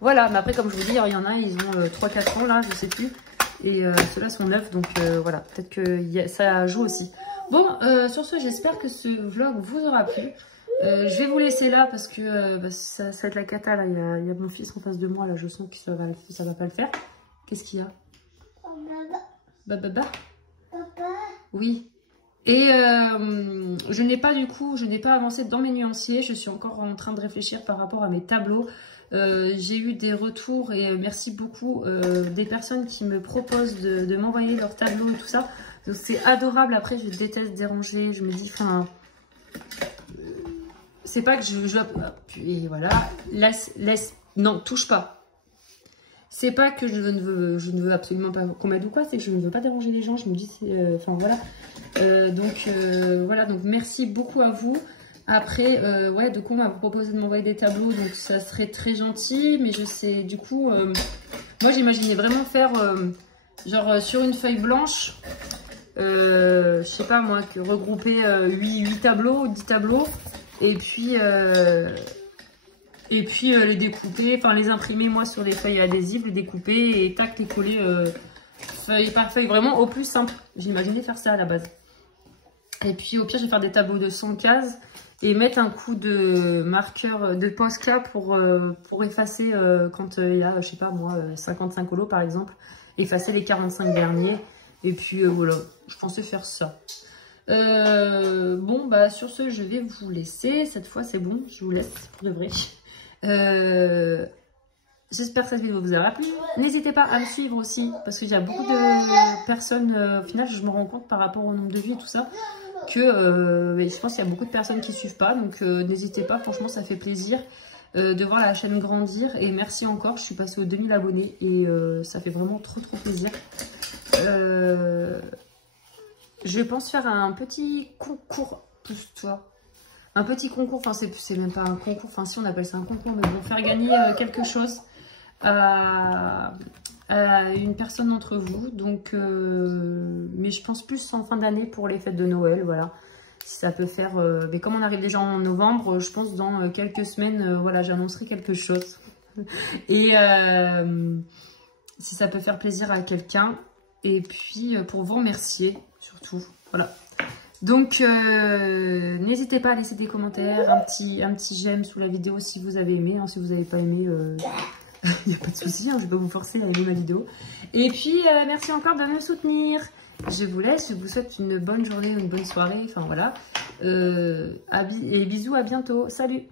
Voilà, mais après comme je vous dis, il y en a, ils ont 3-4 ans là, je sais plus. Et ceux-là sont neufs, donc voilà, peut-être que ça joue aussi. Bon, sur ce, j'espère que ce vlog vous aura plu. Je vais vous laisser là parce que ça va être la cata là. Il y a mon fils en face de moi là, je sens que ça va pas le faire. Qu'est-ce qu'il y a? Papa. Oui. Et je n'ai pas avancé dans mes nuanciers. Je suis encore en train de réfléchir par rapport à mes tableaux. J'ai eu des retours et merci beaucoup des personnes qui me proposent de m'envoyer leurs tableaux et tout ça. Donc c'est adorable. Après, je déteste déranger. Je me dis, enfin, c'est pas que et voilà, laisse, non, touche pas. C'est pas que je ne veux absolument pas qu'on m'aide ou quoi, c'est que je ne veux pas déranger les gens. Je me dis, enfin voilà. Voilà, donc merci beaucoup à vous. Après, ouais, du coup, on m'a proposé de m'envoyer des tableaux, donc ça serait très gentil. Mais je sais, du coup, moi j'imaginais vraiment faire, genre sur une feuille blanche, je sais pas moi, regrouper 8 tableaux, 10 tableaux, et puis les découper, enfin les imprimer moi sur des feuilles adhésives, les découper et tac, les coller feuille par feuille, vraiment au plus simple. J'imaginais faire ça à la base. Et puis au pire, je vais faire des tableaux de 100 cases et mettre un coup de marqueur de Posca pour effacer quand il y a, je sais pas moi, 55 colos par exemple, effacer les 45 derniers. Et puis voilà, je pensais faire ça. Bon, bah sur ce, je vais vous laisser. Cette fois, c'est bon, je vous laisse pour de vrai. J'espère que cette vidéo vous aura plu. N'hésitez pas à me suivre aussi, parce qu'il y a beaucoup de personnes, au final, je me rends compte par rapport au nombre de vues et tout ça, que je pense qu'il y a beaucoup de personnes qui suivent pas. Donc n'hésitez pas, franchement ça fait plaisir de voir la chaîne grandir. Et merci encore, je suis passée aux 2000 abonnés et ça fait vraiment trop plaisir. Je pense faire un petit concours, pousse-toi. Un petit concours, enfin c'est même pas un concours, enfin si on appelle ça un concours, mais bon, faire gagner quelque chose à une personne d'entre vous. Donc, mais je pense plus en fin d'année pour les fêtes de Noël, voilà. Si ça peut faire, mais comme on arrive déjà en novembre, je pense dans quelques semaines, voilà, j'annoncerai quelque chose. Et si ça peut faire plaisir à quelqu'un, et puis pour vous remercier surtout, voilà. Donc, n'hésitez pas à laisser des commentaires, un petit j'aime sous la vidéo si vous avez aimé. Hein, si vous n'avez pas aimé, il n'y a pas de souci, hein, je ne vais pas vous forcer à aimer ma vidéo. Et puis, merci encore de me soutenir. Je vous laisse, je vous souhaite une bonne journée, une bonne soirée. Enfin, voilà. Et bisous, à bientôt. Salut!